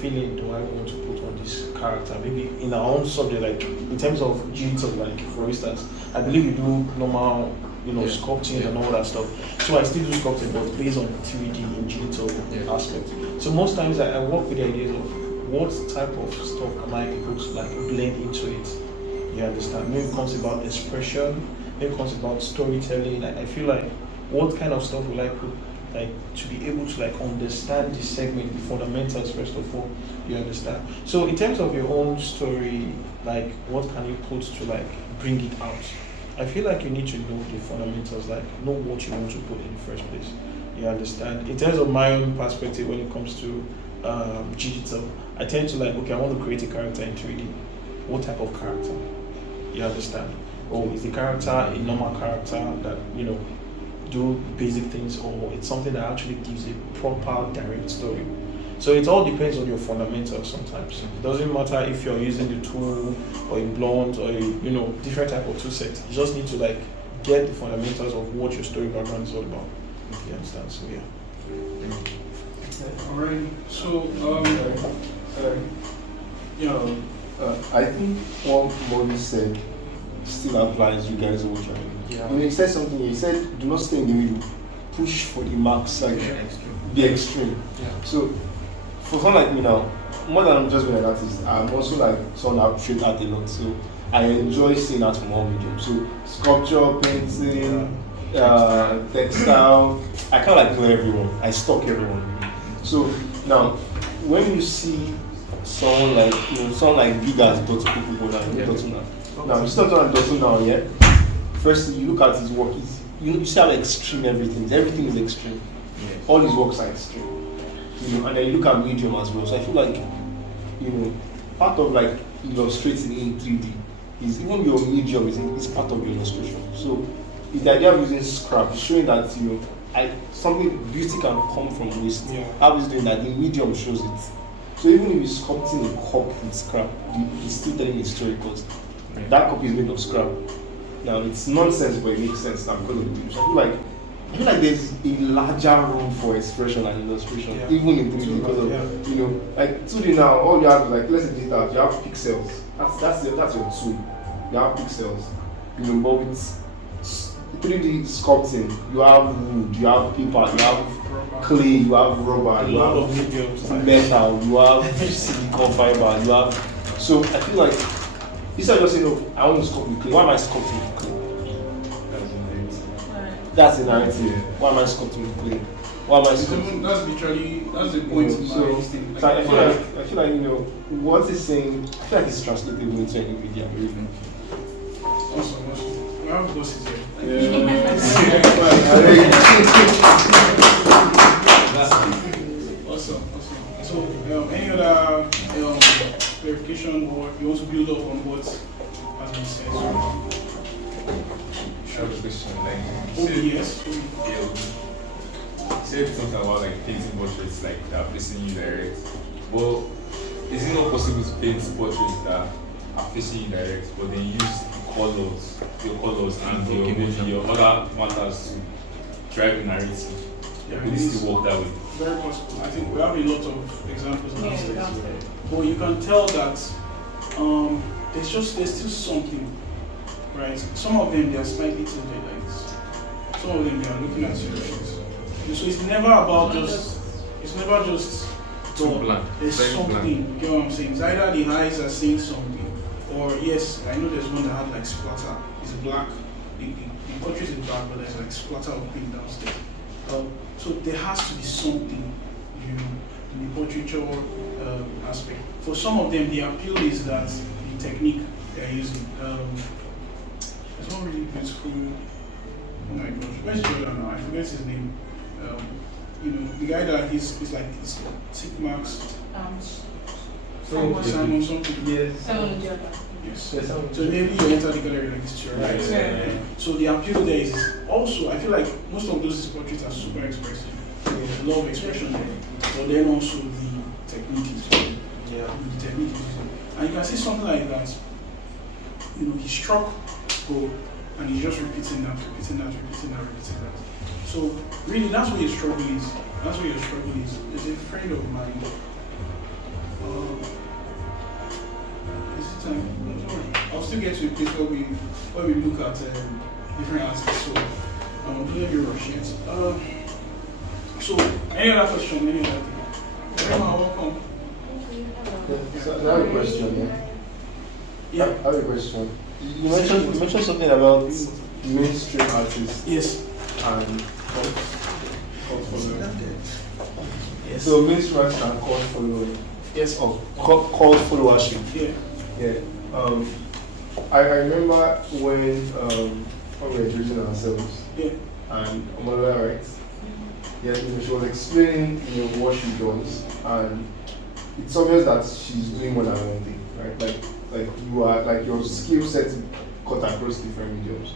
feeling do I want to put on this character? Maybe in our own subject, like in terms of digital, like for instance, I believe you do normal, sculpting and all that stuff. So I still do sculpting, but based on 3D in digital aspect. So most times I work with the ideas of what type of stuff am I able to like blend into it. You understand? Maybe it comes about expression, maybe it comes about storytelling. I feel like what kind of stuff will I put, like to be able to like understand the segment, the fundamentals first of all. You understand? So in terms of your own story, like what can you put to like bring it out? I feel like you need to know the fundamentals, like know what you want to put in the first place. You understand? In terms of my own perspective when it comes to digital, I tend to like, okay, I want to create a character in 3D. What type of character? You understand? Or is the character a normal character that, do basic things, or it's something that actually gives a proper direct story? So it all depends on your fundamentals sometimes. It doesn't matter if you're using the tool or a blunt or a different type of tool set. You just need to like get the fundamentals of what your story background is all about. You understand? So yeah. Alright. So I think what Maurice said still applies. You guys are trying. Yeah. When he said something, he said, "Do not stay in the middle. Push for the max. Like be extreme." Yeah. So for someone like me now, more than just being an artist, I'm also like someone that appreciates art a lot. So I enjoy seeing art from all mediums. So sculpture, painting, textile. I kind of like know everyone. I stalk everyone. So now, when you see someone like big as Dotun people now, you start on Dotun now, yeah. First, you look at his work. You see how extreme everything. Everything is extreme. Yes. All his works are extreme. And then you look at medium as well. So I feel like, part of like illustrating in 3D is even your medium is part of your illustration. So it's the idea of using scrap, showing that something beauty can come from waste. Yeah. How is doing that? The medium shows it. So even if you're sculpting a cup with scrap, it's still telling a story because that cup is made of scrap. Now it's nonsense, but it makes sense now because of the visuals. I feel like there's a larger room for expression and illustration, even in 3D because of like 2D now. All you have is like let's say digital, you have pixels. That's your tool. You have pixels. But with 3D sculpting, you have wood, you have paper, you have clay, you have rubber, you have metal, you have silicone fiber, you have. So I feel like instead of just saying, "No, I want to sculpt with clay." Why am I sculpting with clay? That's the narrative. Why am I sculpting with clay? Why am I sculpting? That's the point. So I feel like what is saying. I feel like it's translatable into any media. Really. Awesome. We have bosses here. Awesome. So, any other clarification or you want to build up on what has been said? Short question, like yes. Said something about like painting portraits like that are facing you direct. But is it not possible to paint portraits that are facing you direct, but then use your colors and your other matters to drive the narrative? Could it still work that way? Very possible. I think we have a lot of examples of that. But you can tell that there's still something, right? Some of them they are slightly tilted like this. Some of them they are looking at you like this. So it's never about just blank. There's something. You get what I'm saying? It's either the eyes are saying something, or yes, I know there's one that had like splatter. It's black. The portrait is black, but there's like splatter of pink downstairs. So there has to be something, in the portraiture aspect. For some of them, the appeal is that the technique they're using. There's one really beautiful. Oh my gosh, where's Jordan now? I forget his name. The guy that he's like his tick marks. Simon something. Yes. Yes. So maybe you enter the gallery like this to your right. So the appeal there is also, I feel like most of those portraits are super expressive. There's a lot of expression there. But then also the technique is using. The technique is using. And you can see something like that. He struck gold and he's just repeating that. So really that's where your struggle is. There's a friend of mine. I'll still get to a place where we look at different aspects. So don't let me rush it. So any other question? Any other thing? Everyone, welcome. So I have a question. I have a question. You mentioned something about mainstream artists. Yes. And cult following. Yes. So mainstream artists and cult following. Yes. Oh, cult followership. Yeah. I remember when we were introducing ourselves. Yeah. And Omalola, right? Yeah, she was explaining what she does, and it's obvious that she's doing more than one thing, right? Like you are, like your skill set cut across different mediums,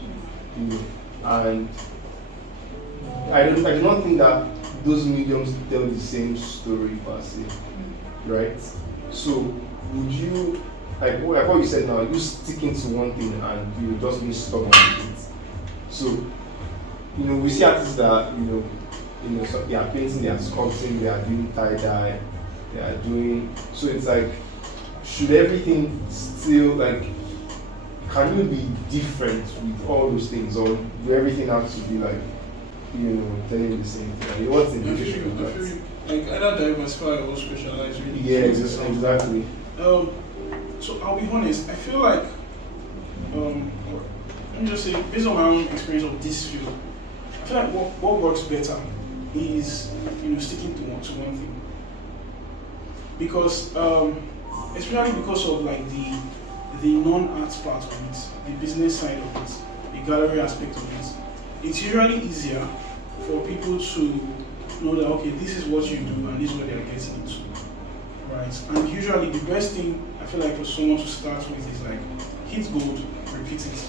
and I do not think that those mediums tell the same story per se, right? So would you, like what you said now, you sticking to one thing and you just being stubborn with it. So we see artists that so they are painting, they are sculpting, they are doing tie-dye, they are doing, so it's like, should everything still, like, can you be different with all those things, or do everything have to be like, telling you the same thing? What's the difference with that? Like either diversify or specialize, really. Yeah, exactly. So I'll be honest, I feel like, let me just say, based on my own experience of this field, I feel like what works better is sticking to one thing, because especially because of like the non-art part of it, the business side of it, the gallery aspect of it. It's usually easier for people to know that okay, this is what you do and this is what they are getting into, right? And usually the best thing I feel like for someone to start with is like hit gold, repeat it.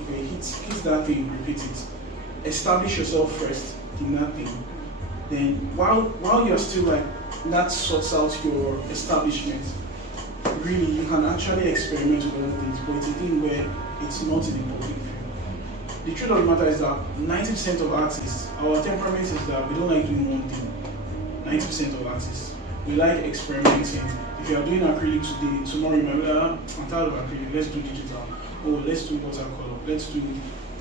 Okay, hit that thing, repeat it. Establish yourself first in that thing. Then while you're still like that sorts out your establishment. Really, you can actually experiment with other things, but it's a thing where it's not in the public view. The truth of the matter is that 90% of artists, our temperament is that we don't like doing one thing. 90% of artists, we like experimenting. If you are doing acrylic today, tomorrow you might be like, I'm tired of acrylic, let's do digital. Oh, let's do watercolor, let's do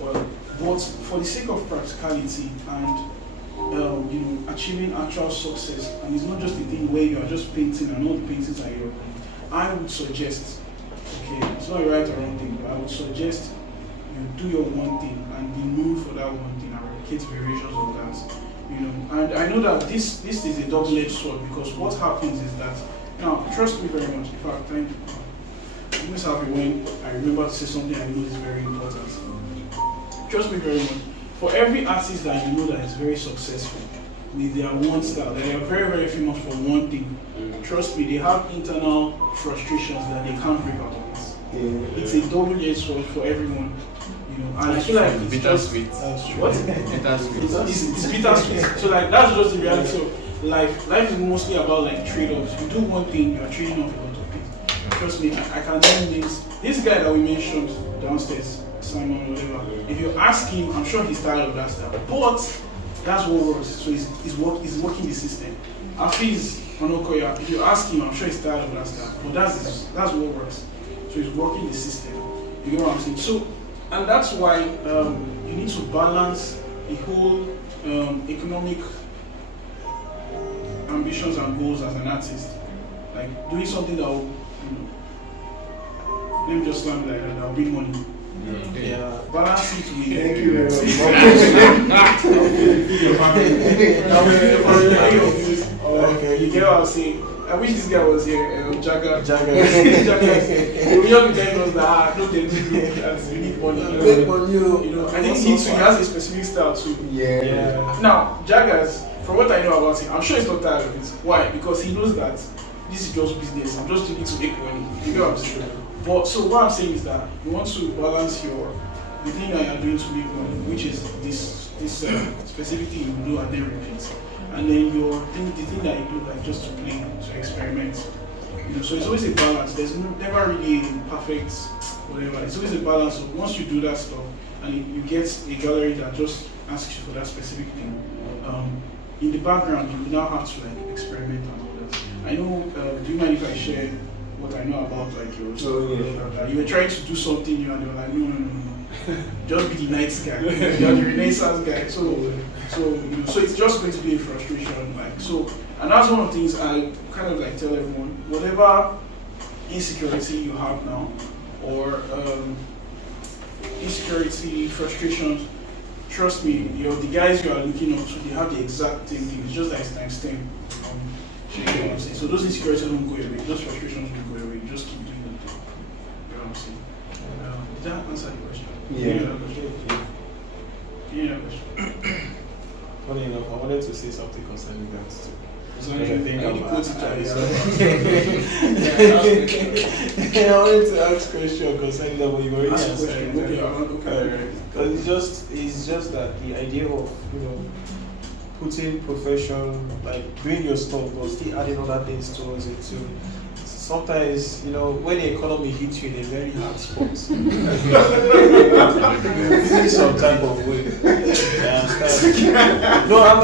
oil. But for the sake of practicality and achieving actual success, and it's not just a thing where you are just painting and all the paintings are your own, I would suggest, okay, it's not a right or wrong thing, but I would suggest you do your one thing and be known for that one thing and replicate variations of that. And I know that this is a double-edged sword, because what happens is that, now, trust me very much, in fact, thank you. I'm always happy when I remember to say something I know is very important. Trust me very much. For every artist that you know that is very successful with their one style, they are very, very famous for one thing. Trust me, they have internal frustrations that they can't break out of it. It's a double-edged sword for everyone. And I feel like it's bittersweet. What? Bittersweet. It's bittersweet. So like that's just the reality of life. Life is mostly about like trade-offs. You do one thing, you are trading off a lot of things. Trust me, I can name names. This guy that we mentioned downstairs, Simon or whatever. If you ask him, I'm sure he's tired of that stuff. But that's what works. So he's working the system. Afiz Onokoya, if you ask him, I'm sure he's tired of that stuff. But that's what works. So he's working the system. You know what I'm saying? So, and that's why you need to balance the whole economic ambitions and goals as an artist. Like doing something that will, let me just slam it like that, that will bring money. Yeah. Balance it with. Thank you very much. Okay, you get what I'm saying? I wish this guy was here, Jagger. Jagger. We all be telling us that no, they need money. I think he has a specific style too. Yeah. Now, Jaggers, from what I know about him, I'm sure he's not tired of it. Why? Because he knows that this is just business. I'm just doing it to make money. You know what I'm saying? But so what I'm saying is that you want to balance the thing that you're doing to make money, which is this specific thing you do and then repeat. And then the thing that you do like just to play, to experiment. So it's always a balance. There's never really a perfect whatever. It's always a balance of once you do that stuff and you get a gallery that just asks you for that specific thing. In the background, you now have to like experiment and all that. I know. Do you mind if I share what I know about like your? You were trying to do something new and they were like, no. Just be the nice guy. You're the Renaissance guy. So it's just going to be a frustration. And that's one of the things I kind of like tell everyone. Whatever insecurity you have now, or insecurity, frustrations, trust me, the guys you are looking up to, they have the exact same thing. It's just that it's times 10. You know what I'm saying? So those insecurities don't go away. Those frustrations don't go away. You just keep doing them. You know what I'm saying? Did that answer the question? Yeah. Funny enough, I wanted to say something concerning that too. So I wanted to ask a question concerning that, but you've already answered it. Okay. Because it's just that the idea of putting profession, like doing your stuff, but still adding other things towards it too. Sometimes, when the economy hits you in a very hard spot, you feel some type of way. No, I'm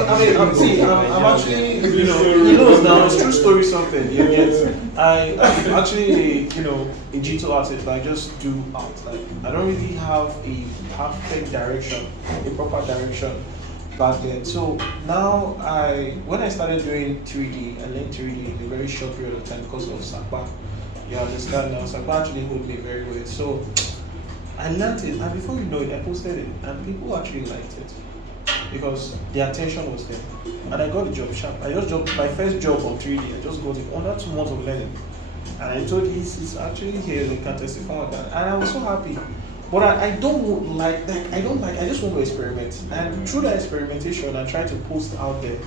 actually, he knows now, it's true story something, you get. I'm actually, a digital artist, but I just do art. Like, I don't really have a perfect direction, a proper direction back then. So now when I started doing 3D, I learned 3D in a very short period of time because of Sakpa. You understand now, Sakpa actually hold me very well. So I learned it, and before you know it, I posted it, and people actually liked it because the attention was there. And I got the job sharp. I just dropped my first job on 3D. I just got it under 2 months of learning. And I told he's actually here, they can testify on that. And I was so happy. But I don't like, I just want to experiment. And through that experimentation, I try to post out there.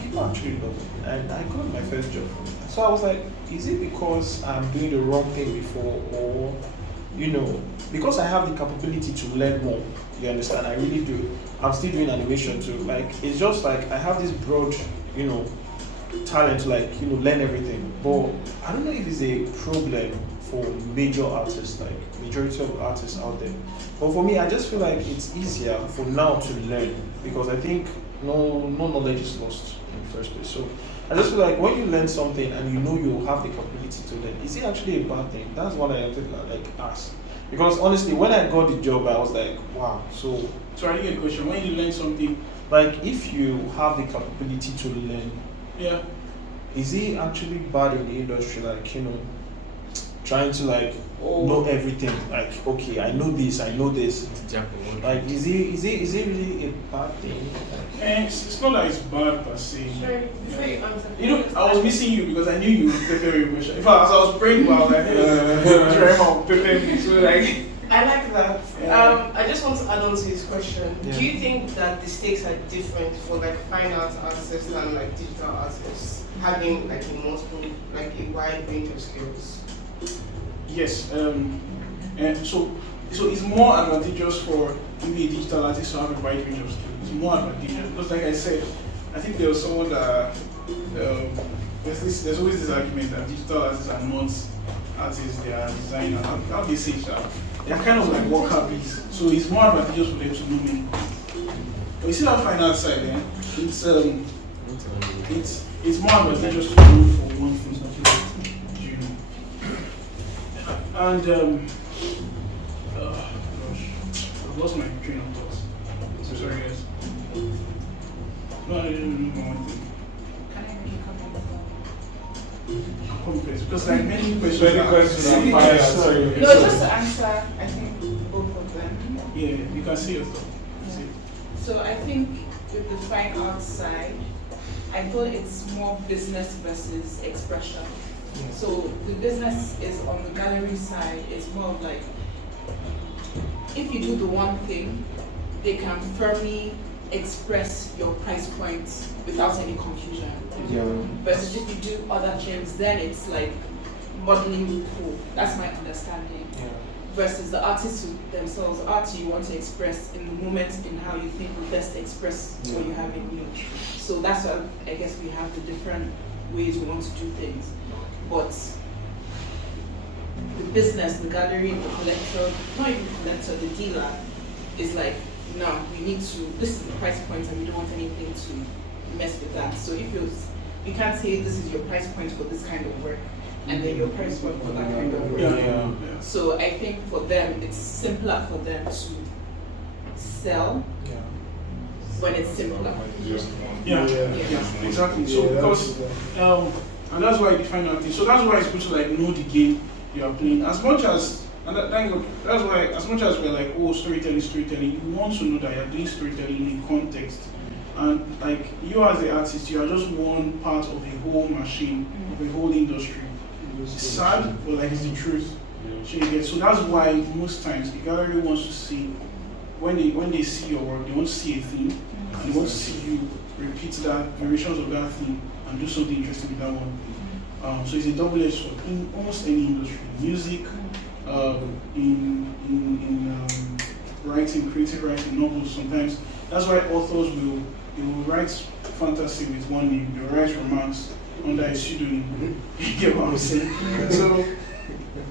People actually love it. And I got my first job. So I was like, is it because I'm doing the wrong thing before, or, because I have the capability to learn more, you understand? I really do. I'm still doing animation too. Like, it's just like I have this broad, talent to like learn everything. But I don't know if it's a problem for major artists, like majority of artists out there. But for me, I just feel like it's easier for now to learn because I think no knowledge is lost in the first place. So I just feel like when you learn something and you have the capability to learn, is it actually a bad thing? That's what I have to like ask. Because honestly, when I got the job, I was like, wow. So I get a question. When you learn something, like if you have the capability to learn, yeah, is it actually bad in the industry? Like trying to like know everything. Like okay, I know this. Like is it really a bad thing? It's not that it's bad per se. Sure. Before you answer, I was missing you because I knew you would prepare your question. In fact, as I was praying, I was like, prepare me. So like, I like that. Yeah. I just want to add on to his question. Yeah. Do you think that the stakes are different for like fine arts artists and like digital artists having like a multiple, like a wide range of skills? yes. And so it's more advantageous for maybe a digital artist to have a wide range of skills. It's more advantageous because, like I said, I think there was someone that there's always this argument that digital artists are not artists, they are designers. How they say that? They're kind of like worker bees. So it's more advantageous for them to know me. But you see that fine art side, it's more advantageous to know for one thing. And gosh, I've lost my train of thought. So sorry guys. No, I didn't know one thing. Can I make a comment? I'm confused because like many questions. Are fire. Sorry. No, just to answer, I think both of them. Yeah, you can see yourself. Yeah. So I think with the fine arts side, I thought it's more business versus expression. So the business is on the gallery side, it's more of like, if you do the one thing, they can firmly express your price point without any confusion. Yeah. Versus if you do other things, then it's like modeling pool. That's my understanding. Yeah. Versus the artists themselves, the art you want to express in the moment in how you think will best express what you have in you. So that's why I guess we have the different ways we want to do things. But the business, the gallery, the collector, not even the collector, the dealer is like, no, we need to, this is the price point and we don't want anything to mess with that. So if you can't say this is your price point for this kind of work and then your price point for that kind of work. Yeah. So I think for them, it's simpler for them to sell when it's simpler. Yeah, exactly. So because and that's why I define that thing. So that's why it's good to like know the game you are playing. As much as that's why as much as we're like, oh, storytelling, you want to know that you're doing storytelling in context. And like you as the artist, you are just one part of a whole machine, of a whole industry. It's sad, but like it's the truth. So that's why most times the gallery wants to see when they see your work, they want to see a theme and they want to see you repeat that variations of that theme and do something interesting with that one. So it's a double-edged sword in almost any industry. Music, in writing, creative writing, novels sometimes. That's why authors will write fantasy with one name, they'll write romance under a pseudonym. You get what I'm saying?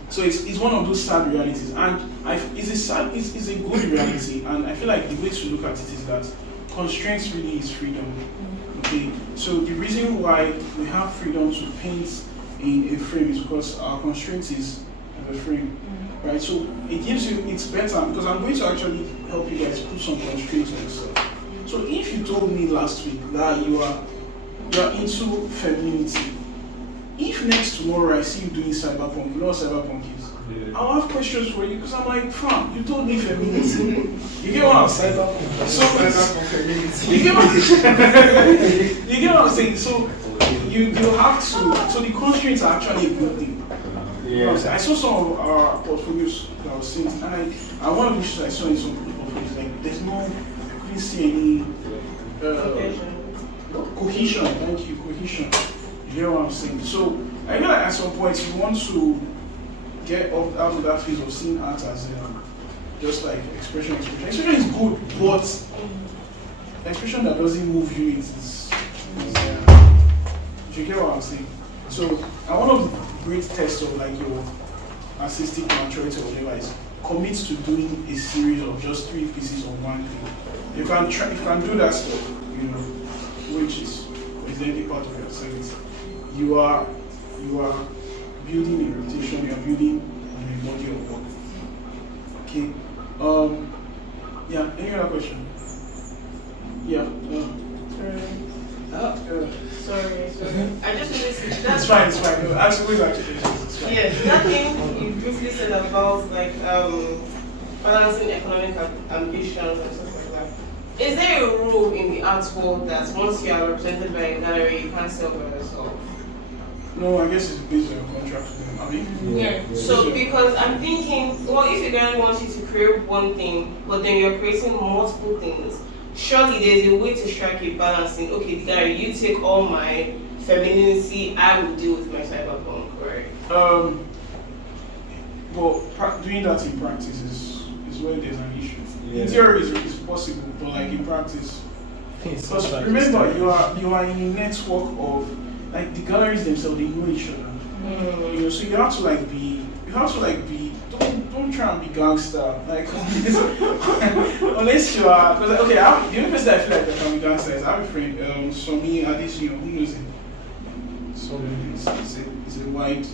So it's one of those sad realities, and it's a good reality, and I feel like the way to look at it is that constraints really is freedom. Okay, so the reason why we have freedom to paint in a frame is because our constraint is the frame, right? So it gives you, it's better because I'm going to actually help you guys put some constraints on yourself. So if you told me last week that you are into femininity, if next tomorrow I see you doing cyberpunk, you know what cyberpunk is? Yeah. I'll have questions for you because I'm like, fam, you told me femininity. You get what I'm saying? You get what I'm saying? So you have to. So the constraints are actually a good thing. Yeah. I saw some of our portfolios that I was seeing, and one of which I saw in some portfolios, like there's no, I couldn't see any cohesion. Thank you, cohesion. You hear what I'm saying? So I know that at some point you want to get out of that phase of seeing art as just like expression. Expression is good, but expression that doesn't move you is You get what I'm saying? So, and one of the great tests of like your artistic maturity or whatever is commit to doing a series of just 3 pieces of one thing. You can do that stuff, you know, which is incidentally part of your service. You are building a reputation, you are building a body of work. Okay. Yeah, any other question? Yeah. Sorry. I just wanted to. It's fine. No, actually, it's fine. Yeah, that thing you briefly said about like balancing economic ambitions and stuff like that. Is there a rule in the arts world that once you are represented by a gallery, you can't sell by yourself? No, I guess it's based on your contract with them. I mean, Yeah. So because I'm thinking, well, if a gallery wants you to create one thing, but then you're creating multiple things, surely there's a way to strike a balance in, okay, gallery, you take all my femininity, I will deal with my cyberpunk, right? Well, doing that in practice is where there's an issue. Yeah. In theory, it's possible, but like in practice, because remember, you are in a network of like the galleries themselves. They know each other. You know, so you have to be. Don't try and be gangster. Like unless you are, because okay, the only person that I feel like that can be gangster is I have a friend, Somi Adesina, who knows him. So it's a wide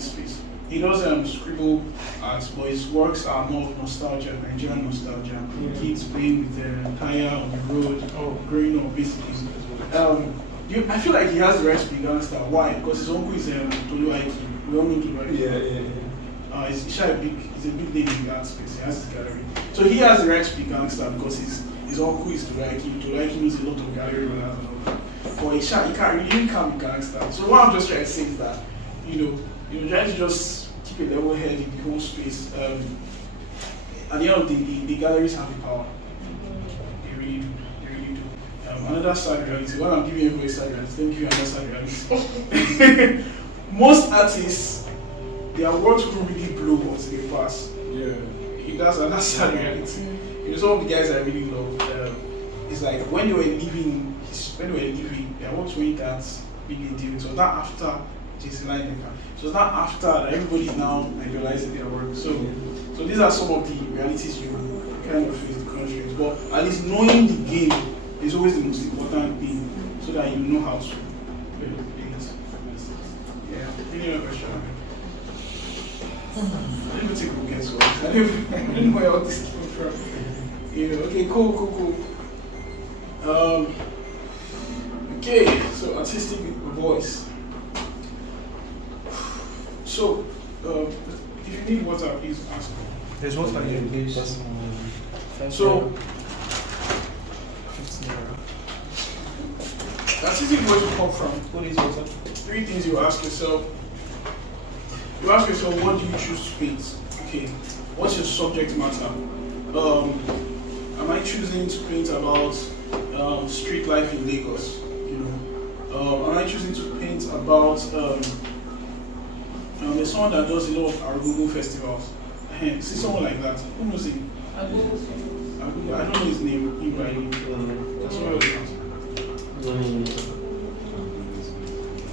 space. He does scribble art, but his works are more of nostalgia, Nigerian nostalgia. Kids playing with their tire on the road, growing up basically. I feel like he has the right to be gangster. Why? Because his uncle is Tolu Aiki. We all know Tolu Aiki. Yeah. He's a big name in the art space. He has his gallery. So he has the right to be gangster because his uncle is Tolu Aiki. Tolu Aiki knows a lot of gallery runners and all that. But he can't be gangster. So what I'm just trying to say is that, you try to just keep a level head in the whole space. At the end of the galleries have the power. They really do. Another sad reality. While I'm giving you a sad reality, let me give you another sad reality. Most artists, their works will really blow once they pass. Yeah. That's another sad reality. Some of the guys I really love, it's like when they were leaving, their works weren't that big a deal. So that after Jason Lineker. So that after that everybody is now idolizing their work. So these are some of the realities you kind of face the country. But at least knowing the game is always the most important thing, so that you know how to play it. Yeah. Any other question? I didn't think we'll get to it. I didn't know where all this came from. Okay, cool. Okay, so artistic voice. So, if you need water, please ask me. There's water here, please. So, artistic voice will come from what is water? 3 things you ask yourself. You ask yourself, what do you choose to paint? Okay, what's your subject matter? Am I choosing to paint about street life in Lagos? Am I choosing to paint about there's someone that does a lot of Arugungu festivals. See someone like that. Who knows him? Arugungu. I don't know his name. That's what I was asking.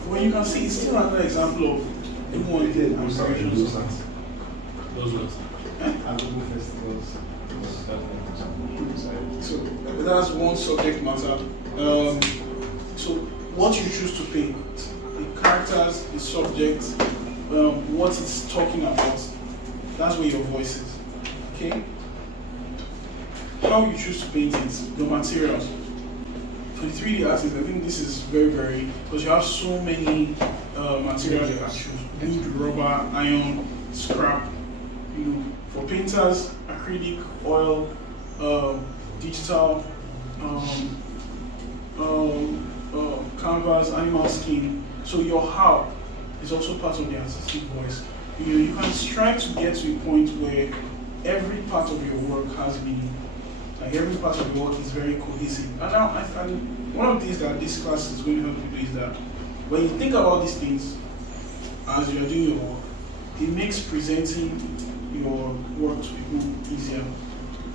Well, you can see it's still another example of everyone did aspirations. Those ones. Arugungu festivals. So that's one subject matter. So what you choose to paint, the characters, the subject, what it's talking about, that's where your voice is. Okay? How you choose to paint it, the materials. For the 3D artists, I think this is very, very, because you have so many materials you can choose. Wood, rubber, iron, scrap. For painters, acrylic, oil, digital, canvas, animal skin. So your how is also part of the artistic voice. You can strive to get to a point where every part of your work has meaning. Like every part of your work is very cohesive. And now, one of the things that this class is going to help you do is that when you think about these things as you are doing your work, it makes presenting your work to people easier.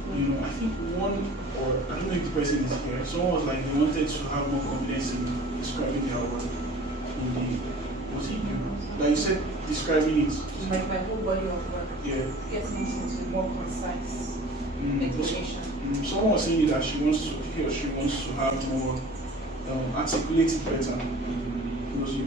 I think I don't know if the person is here, someone was like they wanted to have more confidence in describing their work. in the, was it you? That you said describing it. My whole body of work. Yeah. Getting it into more concise explanation. Someone was saying that he or she wants to have more articulated better. It was you,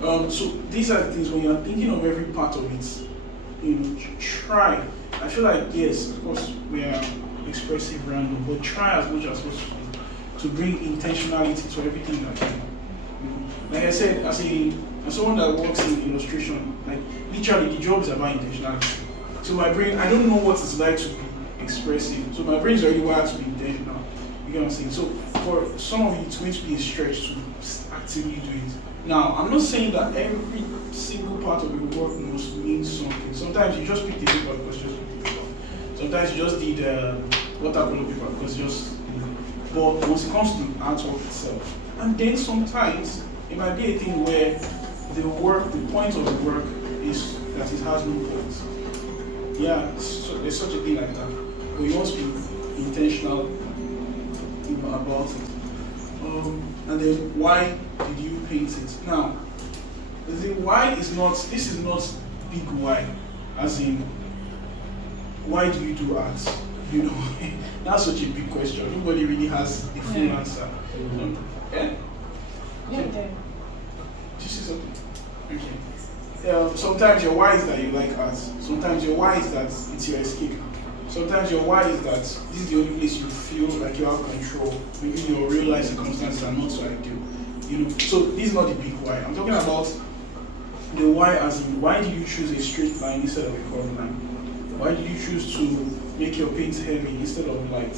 okay. So these are the things when you're thinking of every part of it, try. I feel like, yes, of course, we are expressive random, but try as much as possible to bring intentionality to everything that you do. Like I said, as someone that works in illustration, like literally the job is about intentionality. So my brain, I don't know what it's like to be expressive. So my brain is already wired to be intentional. You get what I'm saying? So for some of you, it's going to be a stretch to actively do it. Now, I'm not saying that every single part of your work must mean something. Sometimes you just pick the paper because you just pick the paper. Sometimes you just did watercolor paper because you just. But once it comes to the artwork itself, and then sometimes it might be a thing where the point of the work is that it has no point. Yeah, so there's such a thing like that. But you must be intentional about it. And then why did you paint it? Now, the why is not, this is not big why, as in, why do you do art? That's such a big question. Nobody really has a full answer. Yeah? Yeah. Did you see something? Okay. Sometimes your why is that you like art. Sometimes your why is that it's your escape. Sometimes your why is that this is the only place you feel like you have control. Maybe your real life circumstances are not so ideal. So this is not the big why. I'm talking about the why as in why did you choose a straight line instead of a curved line? Why did you choose to make your paint heavy instead of light?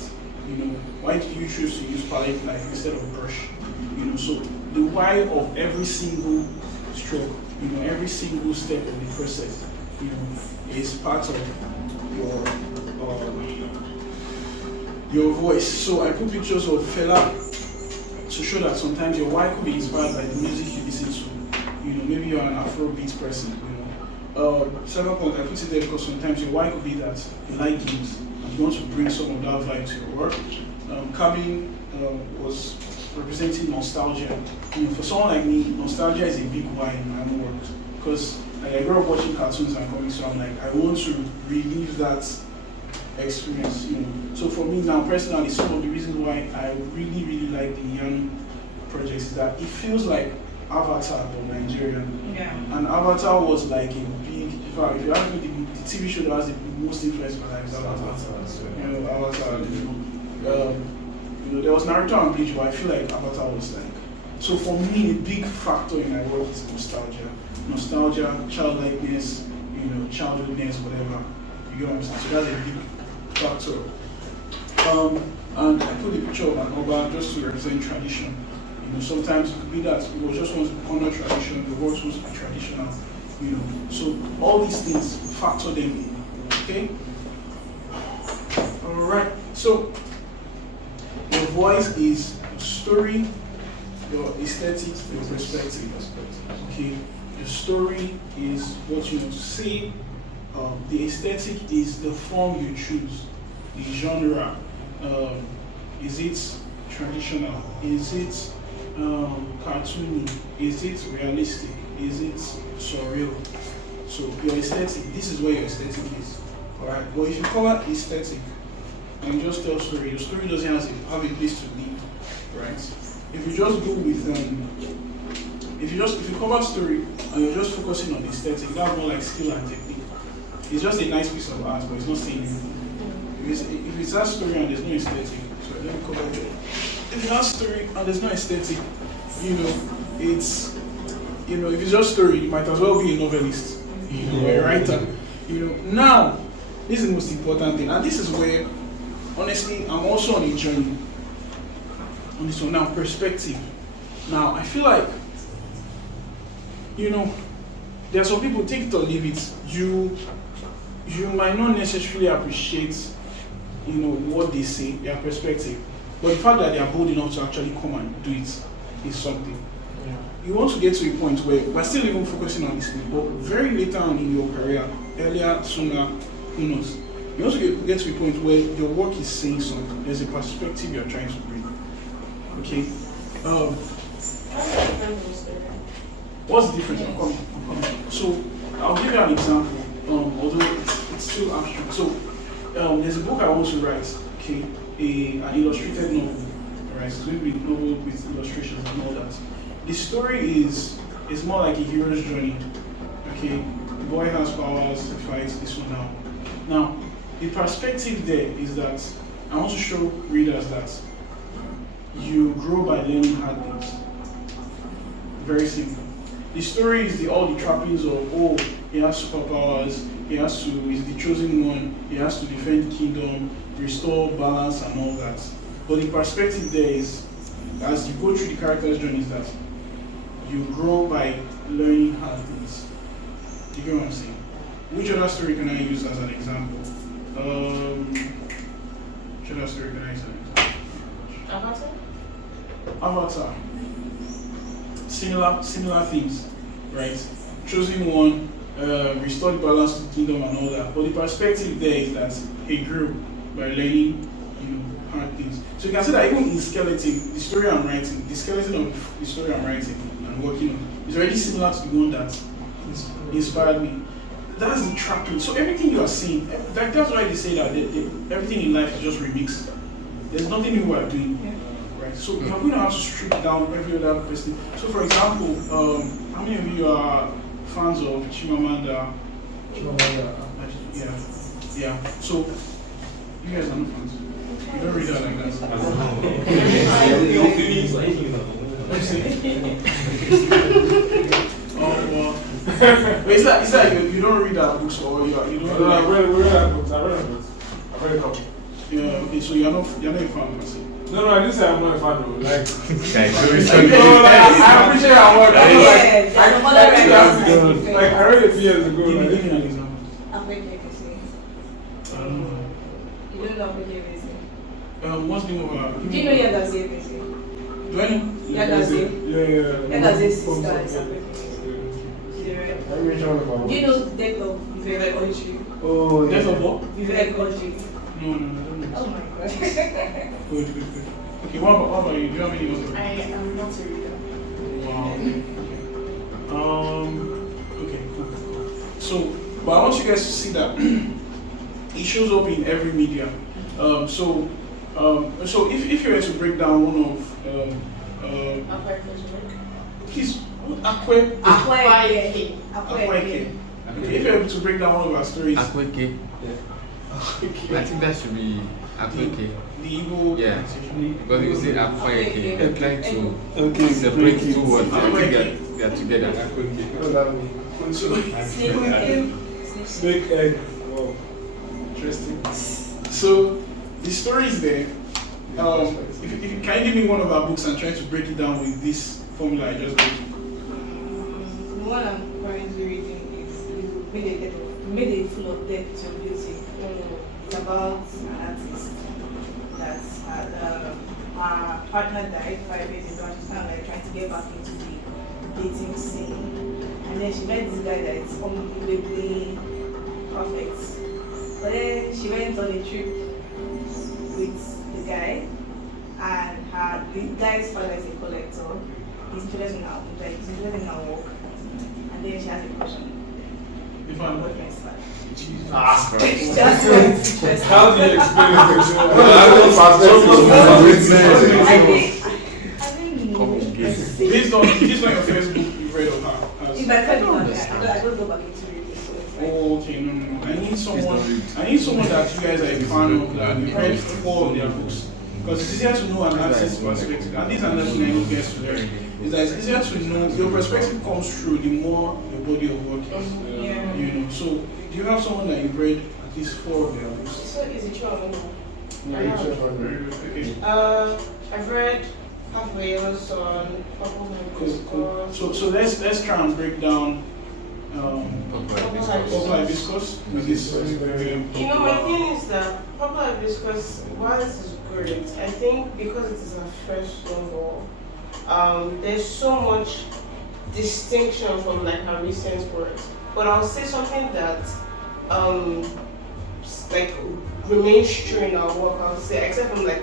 Why did you choose to use palette knife instead of brush? So the why of every single stroke, every single step of the process, is part of your voice. So I put pictures of Fela to show that sometimes your why could be inspired by the music you listen to. Maybe you're an Afrobeat person. Second point, I put it there because sometimes your why could be that you like games and you want to bring some of that vibe to your work. Cabin was representing nostalgia. For someone like me, nostalgia is a big why in my own work because I grew up watching cartoons and comics, so I'm like, I want to relive that experience. So for me now, personally, some of the reasons why I really, really like the young projects is that it feels like Avatar but Nigerian. Yeah. And Avatar was like a big, if you ask me, the TV show that has the most influence on my life is Avatar. Avatar, there was Naruto and Bleach, but I feel like Avatar was like. So for me, a big factor in my work is nostalgia. Nostalgia, childlikeness, childhoodness, whatever. You get what I'm saying? So that's a big factor. And I put a picture of an Oba just to represent tradition. Sometimes it could be that it was just wants to honor tradition, the world supposed to be traditional. So all these things, factor them in. Okay? Alright, so your voice is your story, your aesthetic, your perspective. Okay? Your story is what you want to say. The aesthetic is the form you choose. The genre. Is it traditional? Is it cartoony? Is it realistic? Is it surreal? So your aesthetic, this is where your aesthetic is. Alright, but if you cover aesthetic and just tell story, your story doesn't have a place to lead, right? If you just go with if you cover story and you're just focusing on aesthetic, that's more like skill and technique. It's just a nice piece of art, but it's not saying anything. If it's that story and there's no aesthetic, so let me cover it. If it's not story and there's no aesthetic, it's if it's just story, you might as well be a novelist, a writer. Now, this is the most important thing, and this is where, honestly, I'm also on a journey. On this one now, perspective. Now, I feel like, there are some people, take it or leave it. You might not necessarily appreciate, what they say, their perspective. But the fact that they are bold enough to actually come and do it is something. Yeah. You want to get to a point where we're still even focusing on this thing, but very later on in your career, earlier, sooner, who knows? You want to get to a point where your work is saying something. There's a perspective you're trying to bring. Okay? What's the difference? I'm coming. So I'll give you an example. Although it's still abstract. So there's a book I want to write. Okay, an illustrated novel. Alright, it's going to be a novel with illustrations and all that. The story is more like a hero's journey. Okay, the boy has powers to fight this one now. Now, the perspective there is that I want to show readers that you grow by learning hard things. Very simple. The story is all the trappings of, oh, he has superpowers, he's the chosen one, he has to defend the kingdom, restore balance and all that. But the perspective there is, as you go through the character's journey, is that you grow by learning hard things. Do you get what I'm saying? Which other story can I use as an example? Which other story can I use as an example? Avatar. Similar things, right? Choosing one, restored balance to the kingdom and all that. But the perspective there is that he grew by learning, hard things. So you can see that even in skeleton, the story I'm writing, the skeleton of the story I'm writing and working on is already similar to the one that inspired me. That's the trapping. So everything you are seeing, that's why they say that everything in life is just remixed. There's nothing new we are doing. Right? So you're going to have to strip down every other person. So for example, how many of you are fans of Chimamanda? Yeah. So you guys are not fans. You don't read that like that. It's like you don't read that books or you don't. No, I read that books. I read a couple. Yeah. Okay. So you're not a fan, I see. No, I didn't say I'm not a fan though. Like, I appreciate our work. I read it a few years ago. Give me an example. You don't know what what's the name of our? Do you know Yagaze? Do I know? Yagaze. Yeah. Yagaze's sister is Do you know the death of Vivek Oji? Oh, Death of what? Vivek Oji. No, I don't know. Oh my god. Good. Okay, what about you? Do you have any other? I am not a reader. Wow. Okay, cool. So, but I want you guys to see that it shows up in every media. So if you were to break down one of please, Akweke. Okay, if you were to break down one of our stories. Akweke. I think that should be Akweke. The Igbo. Yeah. Because you say Akweke, they're trying to separate two words. I think they are together. Snake egg. Wow. Interesting. So the story is there. If you can give me one of our books and try to break it down with this formula I just did. The one I'm currently reading is made a full of depth to beauty. It's about an artist that had her partner died 5 years ago, and she's kind of like trying to get back into the dating scene. And then she met this guy that is unbelievably perfect. But then she went on a trip with the guy, and the guy's father is a collector. He's interested in her work, and then she has a crush on him. If I'm boyfriend's father. Ah, how do you explain it? Based on your Facebook, you've read of her. If I felt on that, I don't go back into it. Oh, okay, no. I need someone that you guys are a fan of, that you've read 4 of their books. Because it's easier to know an artist's perspective. And this is another thing I need guys to learn. Is that it's easier to know, your perspective comes through the more your body of work is. Yeah. So, do you have someone that you've read at least 4 of their books? So is it true or no? Okay. I've read Half a Yellow Sun, Purple Cool. So let's try and break down Purple Hibiscus with this. You know, my thing is that Purple Hibiscus, while it is great, I think because it is a first novel, there's so much distinction from like her recent works. But I'll say something that like remains true in our work, I'll say, except from like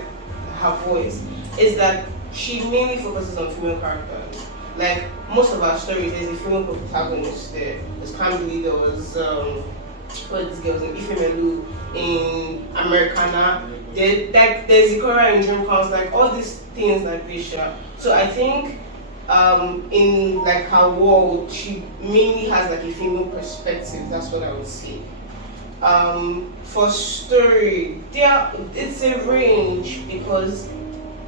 her voice, is that she mainly focuses on female characters. like most of our stories, there's a female protagonist there. There's Camille, there was what this girl's name, Ifemelu in Americana. There's Ikora in Dream Counts, like all these things like Risha. So I think in like her world, she mainly has like a female perspective. That's what I would say. For story, it's a range because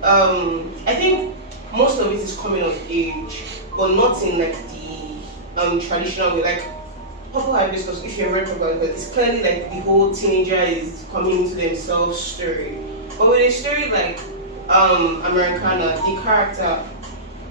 I think most of it is coming of age, but not in like the traditional way. Like Purple Hibiscus, if you're very popular, it's clearly like the whole teenager is coming into themselves story. But with a story like Americana, the character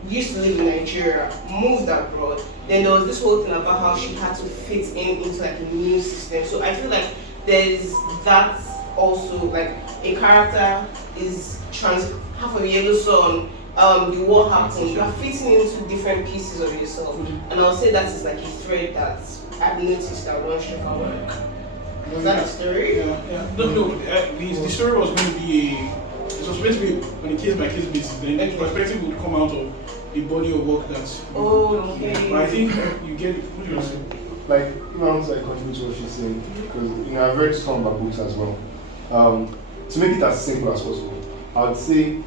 used to live in Nigeria, moved abroad. Then there was this whole thing about how she had to fit into like a new system. So I feel like there's that also, like a character is half of a yellow sun, the war happened, you are fitting into different pieces of yourself. And I would say that is like a thread that I've noticed that runs through our work. Is that a story? Yeah. No, the story was going to be it was supposed to be on a case by case basis. Then the perspective would come out of the body of work that's. Okay. But I think you get what you say. Like, if I want to contribute to what she's saying, because I've read some of her books as well. To make it as simple as possible, I would say,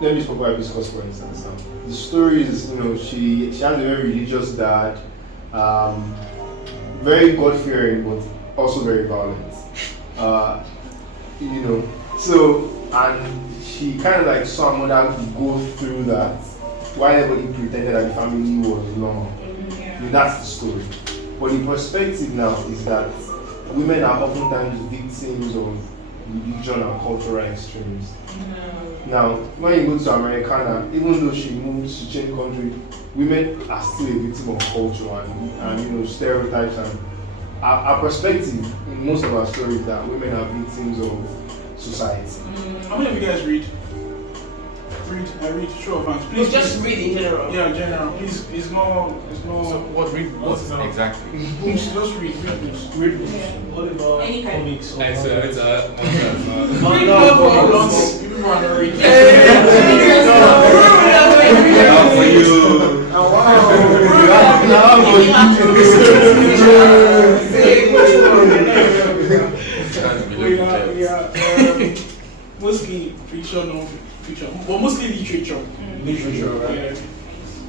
let me use Purple Hibiscus for instance. The story is, she has a very religious dad, very God-fearing, but also very violent. So, and she kind of like saw her mother go through that, while everybody pretended that the family was normal. That's the story. But the perspective now is that women are oftentimes victims of religion and cultural extremes. Now, when you go to Americana, even though she moves to change country, women are still a victim of culture and stereotypes. And our perspective in most of our stories is that women are victims of society. How many of you guys read? I read, show of hands. Please, just read in general. Yeah, general. Please, it's no. So what read? What exactly? Books. Just read books. Read books. What about Any kind. comics? Or Read Read novels. People want to read. For you. Mostly fiction, non-fiction, but mostly literature. Literature, right? Yeah.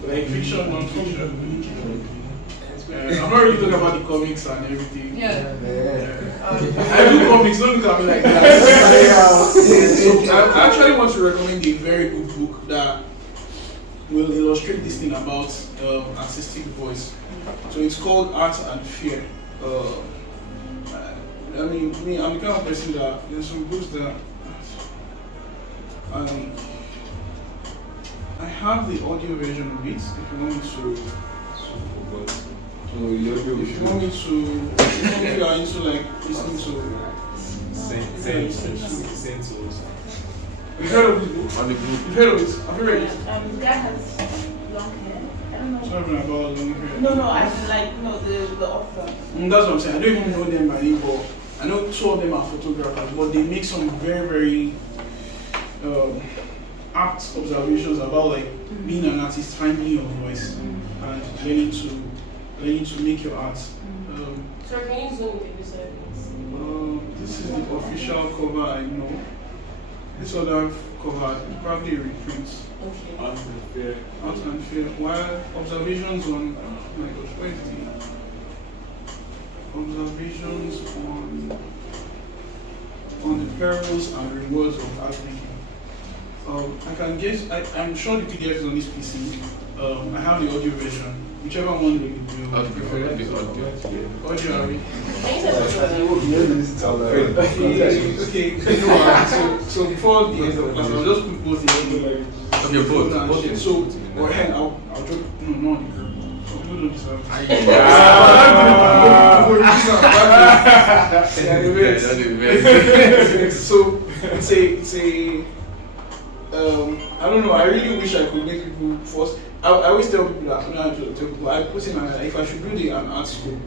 Like fiction, non-fiction. I'm not really talking about the comics and everything. Yeah. I do comics, don't look at me like that. So I actually want to recommend a very good book that will illustrate this thing about artistic voice. So it's called Art and Fear. I'm the kind of person that there's some books that I have the audio version of it. If you want me to, if you want me to, if you are into like listening to, you've heard of this book? You've heard of it? Have you read it? The guy has long hair. I don't know. Sorry about long hair. No, I mean the author. That's what I'm saying. I don't even know them by name, but I know two of them are photographers, but they make some very, very apt observations about like being an artist, finding your voice, and learning to make your art. Sir, can you zoom into this side, please? This is the official cover I know. This other cover is probably a reprint. Okay. Art and Fear. Art and Fear. While observations on, oh my gosh, where is the observations on the perils and rewards of art making. I can guess. I'm sure the PDF is on this PC. I have the audio version. Whichever one will do. I prefer the audio. Audio, Ari. Okay. So before the end of class, I'll just put both in. Okay, both. So, I'll drop. No, no. So it's a I don't know. I really wish I could make people first. I always tell people that I put in if I should do an art school.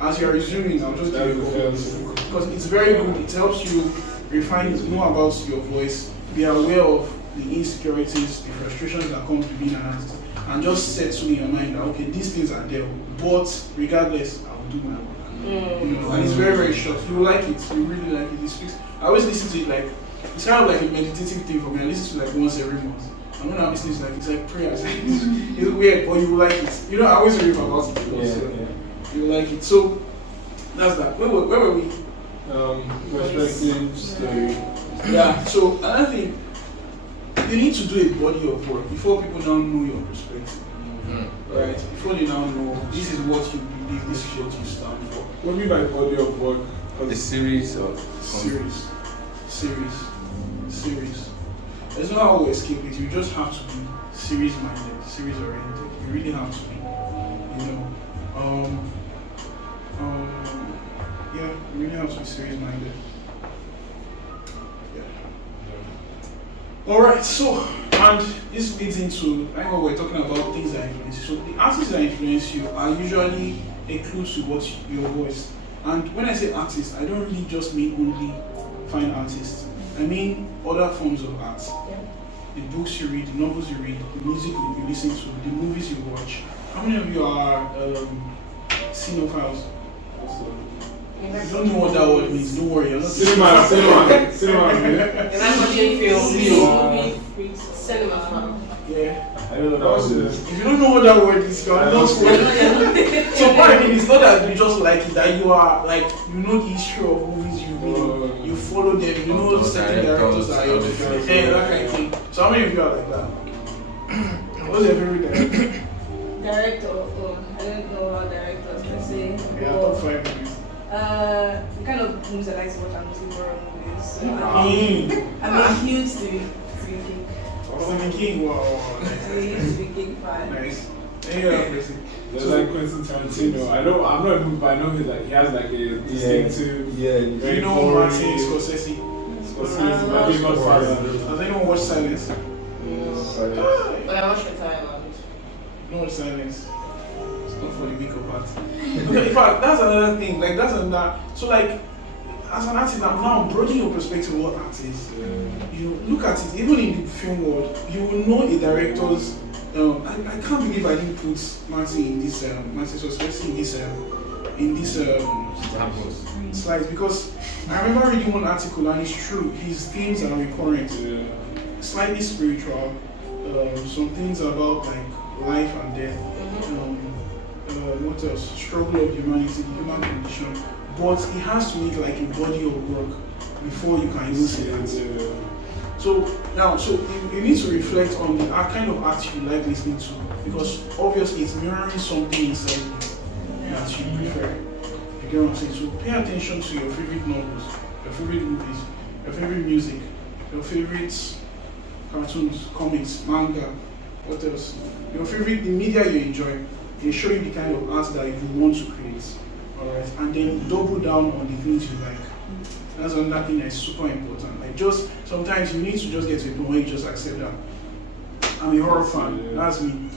As you are resuming, I'll just give you a call because it's very good. It helps you refine, know about your voice, be aware of the insecurities, the frustrations that come to being an artist. and just settle in your mind that okay, these things are there, but regardless, I will do my work. You know, and it's very, very short. You like it, you really like it. It speaks. I always listen to it like it's kind of like a meditative thing for me. I listen to it like once every month. And when I'm listening, it's like prayers. It's weird, but you like it. You know, I always read about it. You like it. So that's that. Where were we? Perspective, story. Yeah. So another thing, you need to do a body of work before people now know your perspective. Right? Before they now know this is what you believe, this is what you stand for. What do you mean by body of work? A series of Series. There's no how to escape it. You just have to be series minded, series oriented. You really have to be. You know. Yeah, you really have to be series minded. Yeah. Alright, so and this leads into I know we're talking about things that influence you. So the artists that influence you are usually a clue to what your voice. And when I say artist, I don't really just mean only fine artists. I mean other forms of art. The books you read, the novels you read, the music you listen to, the movies you watch. How many of you are cinephiles? You don't know what that word means, don't worry. You're not Cinema. Yeah. I don't know what that is. If you don't know what that word is, you are not what. So what I mean is not that you just like it, that you are like you know the history of movies you read, you follow them, you know certain directors are your favorite, that kind of thing. So how many of you are like that? What's your favorite director? Director, I don't know about directors per se. Yeah, top 5 movies. The kind of movies I like to watch are mostly horror movies. So I'm a huge Stephen King. Stephen King, wow. I'm a huge Stephen King fan. Nice. Any other person? Just like Quentin Tarantino. I'm not a movie, but I know he has like a distinctive. Do you know Martin Scorsese? Maybe not Father. Has anyone watched Silence? But I watched Shutter Island. No watch Silence. It's not for the weak of heart. Okay, in fact, that's another thing. Like that's another. So like, as an artist, I'm broadening your perspective of what art is. You know, look at it. Even in the film world, you will know a director's. I can't believe I didn't put Martin in this. Martin Scorsese in this slides because I remember reading one article and it's true. His themes are recurrent, slightly spiritual. Some things about like life and death. What else? Struggle of humanity, the human condition. But it has to make like a body of work before you can even see it. So now, you need to reflect on the kind of art you like listening to because obviously it's mirroring something inside you that you prefer. You get what I'm saying? So pay attention to your favorite novels, your favorite movies, your favorite music, your favorite cartoons, comics, manga, what else? Your favorite, the media you enjoy. They show you the kind of art that you want to create. Alright, and then double down on the things you like. That's another thing that's super important. Like just sometimes you need to just get to a point where you just accept that. I'm a horror fan. That's me.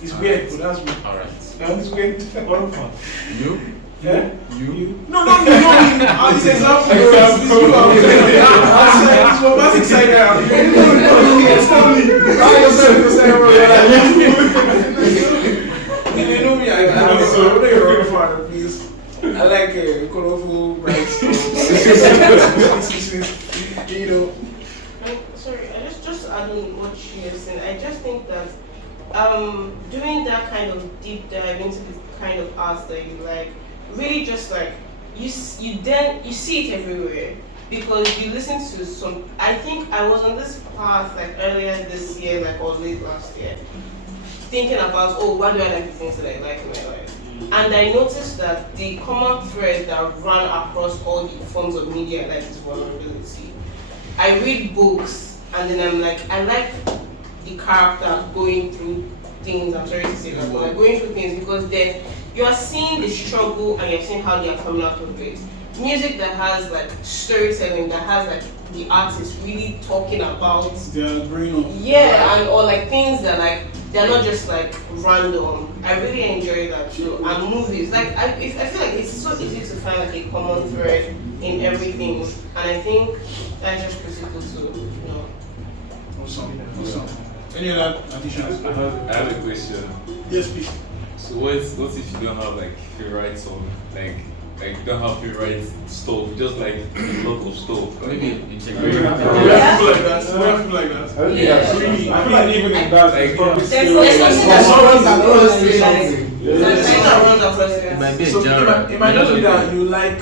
It's weird, but that's me. Alright. That's weird. Horror fan. You? Yeah? You? No, not me. It's example. It's you. I'm so basic side now. You know me. I'm a horror fan. Please. I like colorful, bright stuff. You know. Sorry, I just add on what she is saying. I just think that doing that kind of deep dive into the kind of art that you like, really just like you see it everywhere because you listen to some. I think I was on this path like earlier this year, like or late last year, thinking about why do I like the things that I like in my life. And I noticed that the common thread that ran across all the forms of media like is vulnerability. I read books and then I'm like, I like the character going through things, I'm sorry to say that, but like going through things because then you are seeing the struggle and you're seeing how they are coming out of it. Music that has like storytelling, that has like the artist really talking about their brain of or like things that like they're not just like random. I really enjoy that too. And movies, like I feel like it's so easy to find like a common thread in everything, and I think that's just critical to Awesome. Any other additions? I have a question. Yes, please. So what if you don't have like favorite song, like you don't have favorite stuff, just like a lot of stuff. Maybe Like, it's a We great. have people like that. We have people like that. I don't think that's Really, I feel like even in that, Like, probably there's still something like, that someone can always say like- something. Sometimes I run across It might be a So it genre. might just be that you like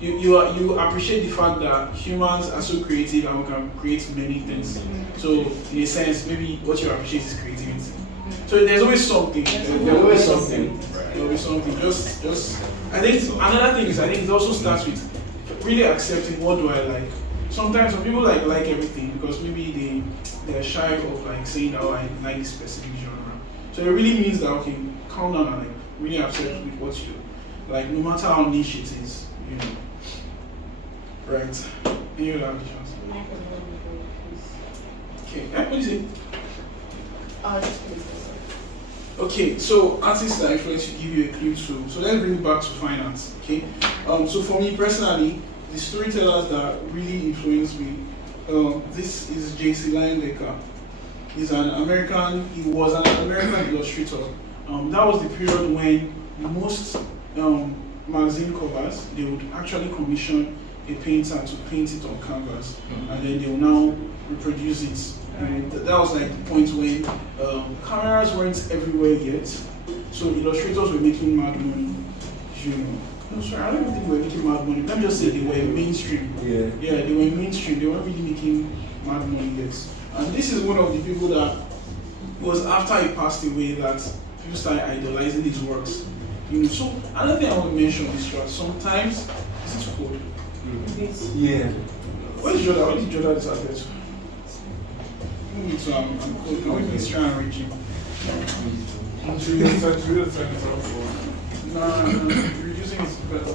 you appreciate the fact that humans are so creative and we can create many things. So in a sense, maybe what you appreciate is creativity. So there's always something. There's always something. There's always something. Just. I think another thing is I think it also starts with really accepting what do I like. Sometimes some people like everything because maybe they're shy of like saying that I like this specific genre. So it really means that okay, calm down and like really accept with what you like, no matter how niche it is, you know. Right. Any other additions? Okay. What do you say? Just please. Okay, so artists that influence you, give you a clue too. So let's bring it back to finance. Okay. So for me personally, the storytellers that really influenced me, this is J.C. Leyendecker. He was an American illustrator. That was the period when most magazine covers, they would actually commission a painter to paint it on canvas, and then they will now reproduce it. And that was like the point when cameras weren't everywhere yet, so illustrators were making mad money. You know, no, sorry, I don't even think they were making mad money. Let me just say they were mainstream. Yeah, they were mainstream. They weren't really making mad money yet. And this is one of the people that was after he passed away that people started idolizing his works. You know, so another thing I want to mention is that sometimes is it cold? Yeah. Where's Jordan? Where did Jordan disappear to? Me too, I'm cold. Can we please try and reach him? No, reducing is better.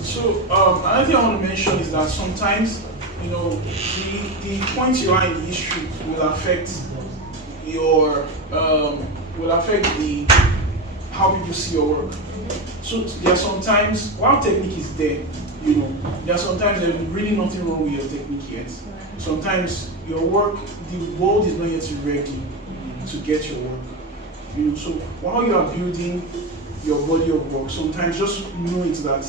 So another thing I want to mention is that sometimes, you know, the point you are in the history will affect your the how people see your work. So there are sometimes while technique is there, you know, there are sometimes there's really nothing wrong with your technique yet. Sometimes your work, the world is not yet ready to get your work. You know, so while you are building your body of work, sometimes just know it that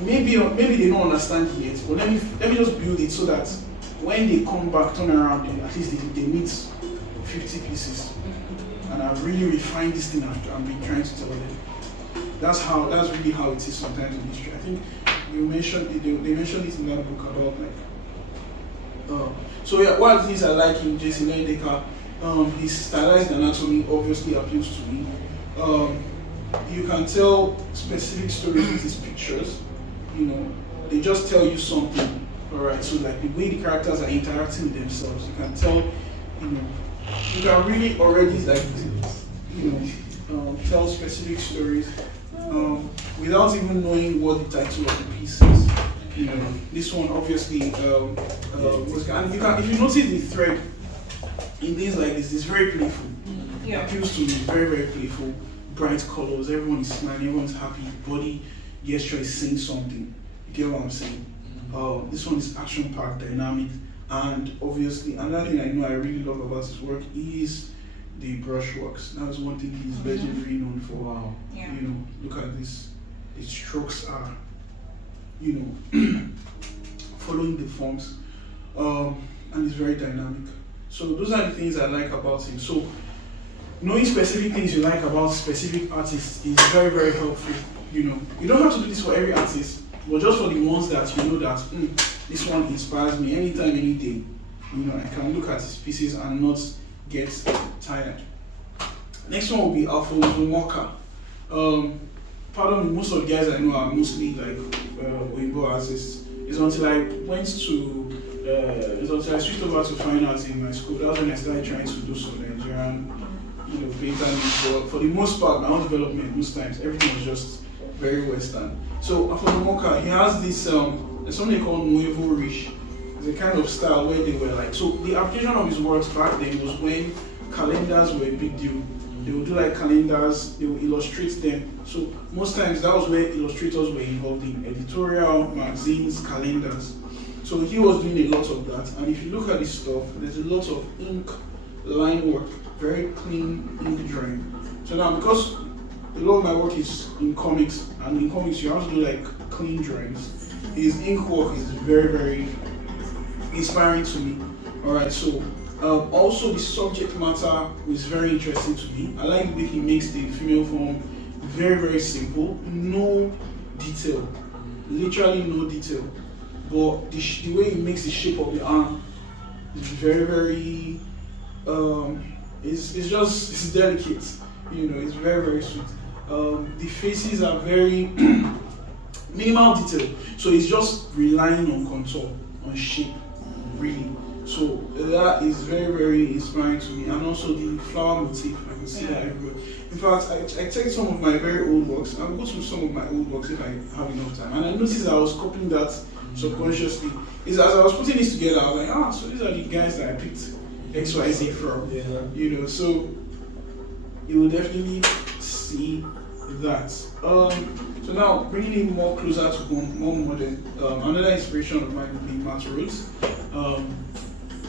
maybe they don't understand it yet, but let me just build it so that when they come back, turn around, at least they meet 50 pieces. And I've really refined this thing I've been trying to tell them. That's really how it is sometimes in history. I think they mentioned it in that book about like so yeah, one of the things I like in J.C. Leyendecker, his stylized anatomy obviously appeals to me. You can tell specific stories with his pictures. You know, they just tell you something. Alright, so like the way the characters are interacting with themselves, you can tell, you know, you can really already like, you know, tell specific stories without even knowing what the title of the piece is. You know, this one obviously was, and you can, if you notice the thread in things like this, it's very playful. Yeah. It appeals to me, very, very playful, bright colors, everyone is smiling, everyone's happy, body gesture is saying something. You get what I'm saying? This one is action-packed, dynamic, and obviously another thing I know I really love about his work is the brushworks. That's one thing he's legendary known for. Wow. Yeah. You know, look at this. The strokes are, you know, following the forms, and it's very dynamic. So those are the things I like about him. So knowing specific things you like about specific artists is very, very helpful. You know, you don't have to do this for every artist, but just for the ones that you know that this one inspires me anytime, any day. You know, I can look at his pieces and not get tired. Next one will be Alfonso Walker. Pardon me, most of the guys I know are mostly like Oyibo artists. It's until I switched over to fine arts in my school. That's when I started trying to do some Nigerian, you know, painter. But for the most part, my own development, most times, everything was just very Western. So Alfonso Walker, he has this, there's something called Nuevo Riche. It's a kind of style where they were like, so the application of his works back then was when calendars were a big deal. They would do like calendars, they would illustrate them. So most times that was where illustrators were involved in editorial, magazines, calendars. So he was doing a lot of that, and if you look at his stuff, there's a lot of ink line work, very clean ink drawing. So now, because a lot of my work is in comics, and in comics you have to do like clean drawings, his ink work is very, very inspiring to me. Alright, so also the subject matter was very interesting to me. I like the way he makes the female form very, very simple, no detail, literally no detail. But the way he makes the shape of the arm is very, very, it's delicate, you know, it's very, very sweet. The faces are very minimal detail, so it's just relying on contour, on shape, really. So that is very, very inspiring to me, and also the flower motif, I can see that everywhere. In fact, I checked some of my very old works. I'll go through some of my old works if I have enough time, and I noticed I was copying that subconsciously. Is as I was putting this together, I was like, so these are the guys that I picked XYZ from. Yeah. You know, so you will definitely see that. So now bringing it more closer to more modern. Another inspiration of mine would be Matt Rose.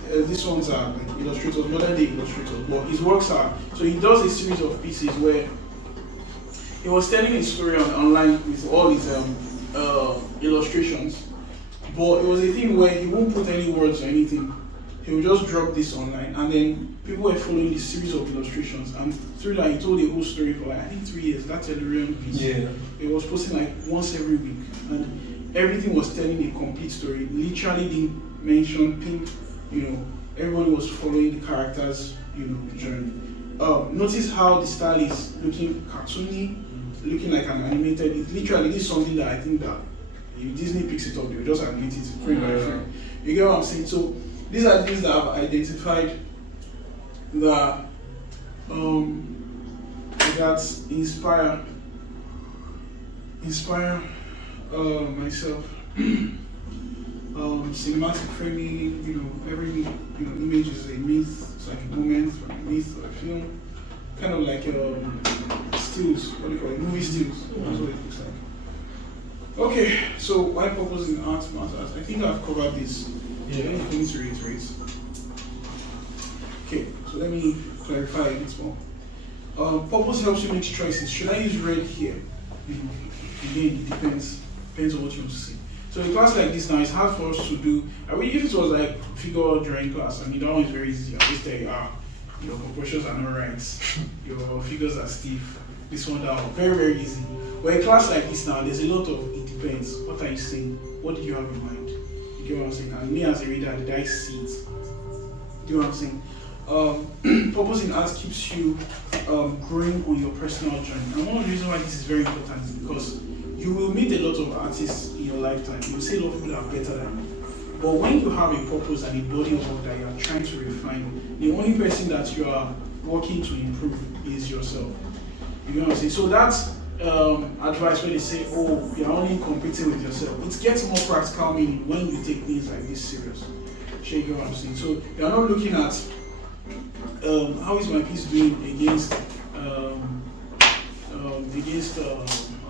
These ones are like illustrators, modern day illustrators, but his works are, so he does a series of pieces where he was telling a story online with all his illustrations, but it was a thing where he won't put any words or anything. He would just drop this online, and then people were following this series of illustrations, and through that he told the whole story for like, I think 3 years. That Tellurian piece. Yeah. He was posting like once every week, and everything was telling a complete story. Literally didn't mention pink. You know, everyone was following the characters, you know, journey. Notice how the style is looking cartoony, looking like an animated. It's literally, this is something that I think that if Disney picks it up, they'll just animate it frame by frame. You get what I'm saying? So these are things that I've identified that that inspire myself. Cinematic framing, you know, every image is a myth. It's like a moment from a myth or a film, kind of like stills. What do you call it? Movie stills. That's what it looks like. Okay, so why purpose in art matters? I think I've covered this. Yeah. Anything to reiterate? Okay, so let me clarify a bit more. Purpose helps you make choices. Should I use red here? Again, it depends on what you want to see. So a class like this now, it's hard for us to do. I mean, if it was like figure drawing class, I mean, that one is very easy. I just tell you, your proportions are not right, your figures are stiff, this one, that one, very, very easy. But a class like this now, there's a lot of, it depends. What are you saying? What did you have in mind? You get what I'm saying? And me as a reader, did I see it? You know what I'm saying? Purpose in art keeps you growing on your personal journey. And one of the reasons why this is very important is because you will meet a lot of artists in your lifetime. You will see a lot of people that are better than you. But when you have a purpose and a body of work that you are trying to refine, the only person that you are working to improve is yourself. You know what I'm saying? So that's advice where they say, oh, you're only competing with yourself. It gets more practical meaning when you take things like this serious. You get what I'm saying? So you're not looking at how is my piece doing against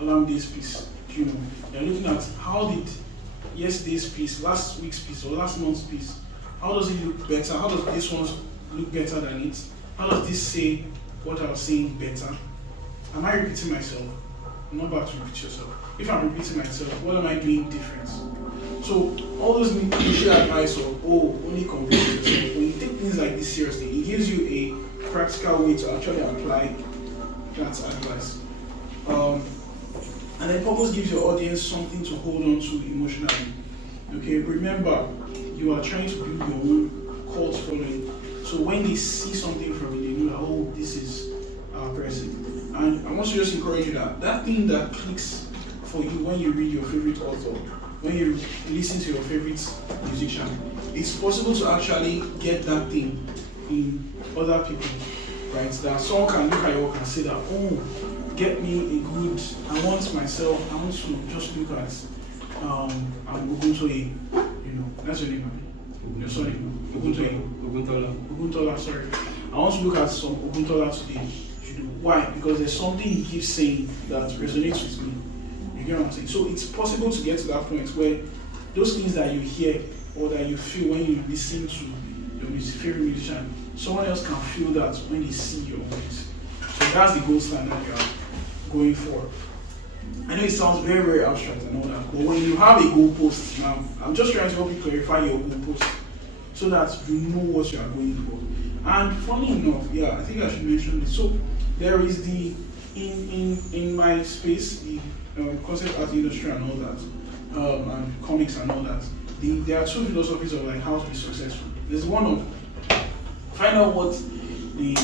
Olamde's piece. You know, you're looking at how did yesterday's piece, last week's piece, or last month's piece, how does it look better? How does this one look better than it? How does this say what I was saying better? Am I repeating myself? I'm not about to repeat yourself. If I'm repeating myself, what am I doing different? So all those initial advice of only convince yourself, when you take things like this seriously, it gives you a practical way to actually apply that advice. And then purpose gives your audience something to hold on to emotionally. Okay, remember, you are trying to build your own cult following. So when they see something from you, they know that, oh, this is our person. And I want to just encourage you that thing that clicks for you when you read your favorite author, when you listen to your favorite musician, it's possible to actually get that thing in other people, right? That someone can look at your work and say that, oh, get me a good, I want to just look at Ubuntu, that's your name, right? Sorry, Ubuntola, sorry. I want to look at some Ubuntola today. Why? Because there's something he keeps saying that resonates with me. You get what I'm saying? So it's possible to get to that point where those things that you hear or that you feel when you listen to your favorite musician, someone else can feel that when they see your voice. So that's the gold standard you are going for. I know it sounds very, very abstract and all that, but when you have a goalpost now, I'm just trying to help you clarify your goalpost so that you know what you are going for. And funny enough, yeah, I think I should mention this. So there is the in my space, the concept art industry and all that, and comics and all that. There are two philosophies of like how to be successful. There's one of find out what the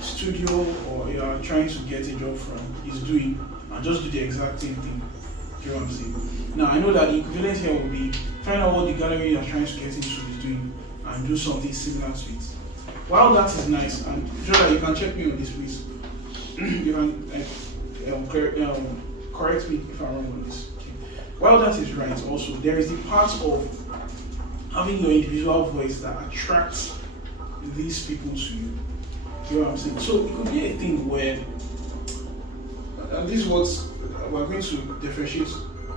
studio or you are trying to get a job from is doing and just do the exact same thing. Do you know what I'm saying? Now I know that the equivalent here will be find out what the gallery you are trying to get into is doing and do something similar to it. While that is nice, and Jordan, you can check me on this, please. You can correct me if I'm wrong on this. Okay. While that is right, also there is the part of having your individual voice that attracts these people to you. You know what I'm saying? So it could be a thing where, and this is what we're going to differentiate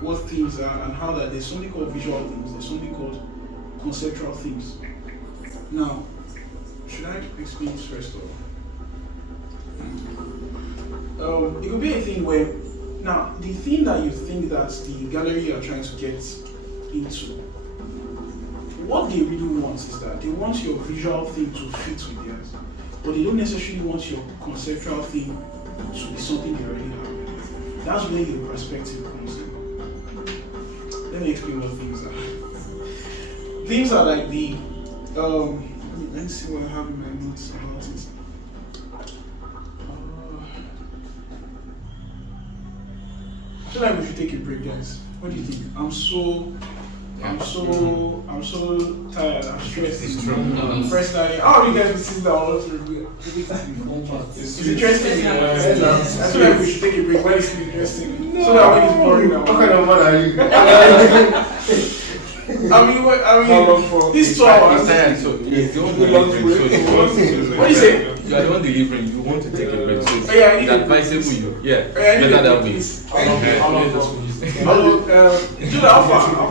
what themes are and how that there's something called visual themes, there's something called conceptual themes. Now, should I explain this first of all? It could be a thing where, now, the thing that you think that the gallery you are trying to get into, what they really want is that they want your visual thing to fit with theirs, but they don't necessarily want your conceptual thing to be something they already have. That's where your perspective comes in. Let me explain what themes are. Themes are like the, let's see what I have in my notes about it. I feel like we should take a break, guys. What do you think? I'm so tired. I'm stressed. It's true. First time. How are you guys will sit down? It's interesting. I feel like we should take a break when it's interesting. So that when it's boring now. What kind of man are you? I mean, this 2 hours. So it's the one delivering. What do you say? You are the one delivering. You want to take a break. So it's I need advisable. Better that way.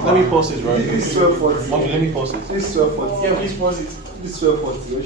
Let me pause it, right? It's 12:40. Let me pause it. It's 12:40. Yeah, please pause it. It's 12:40.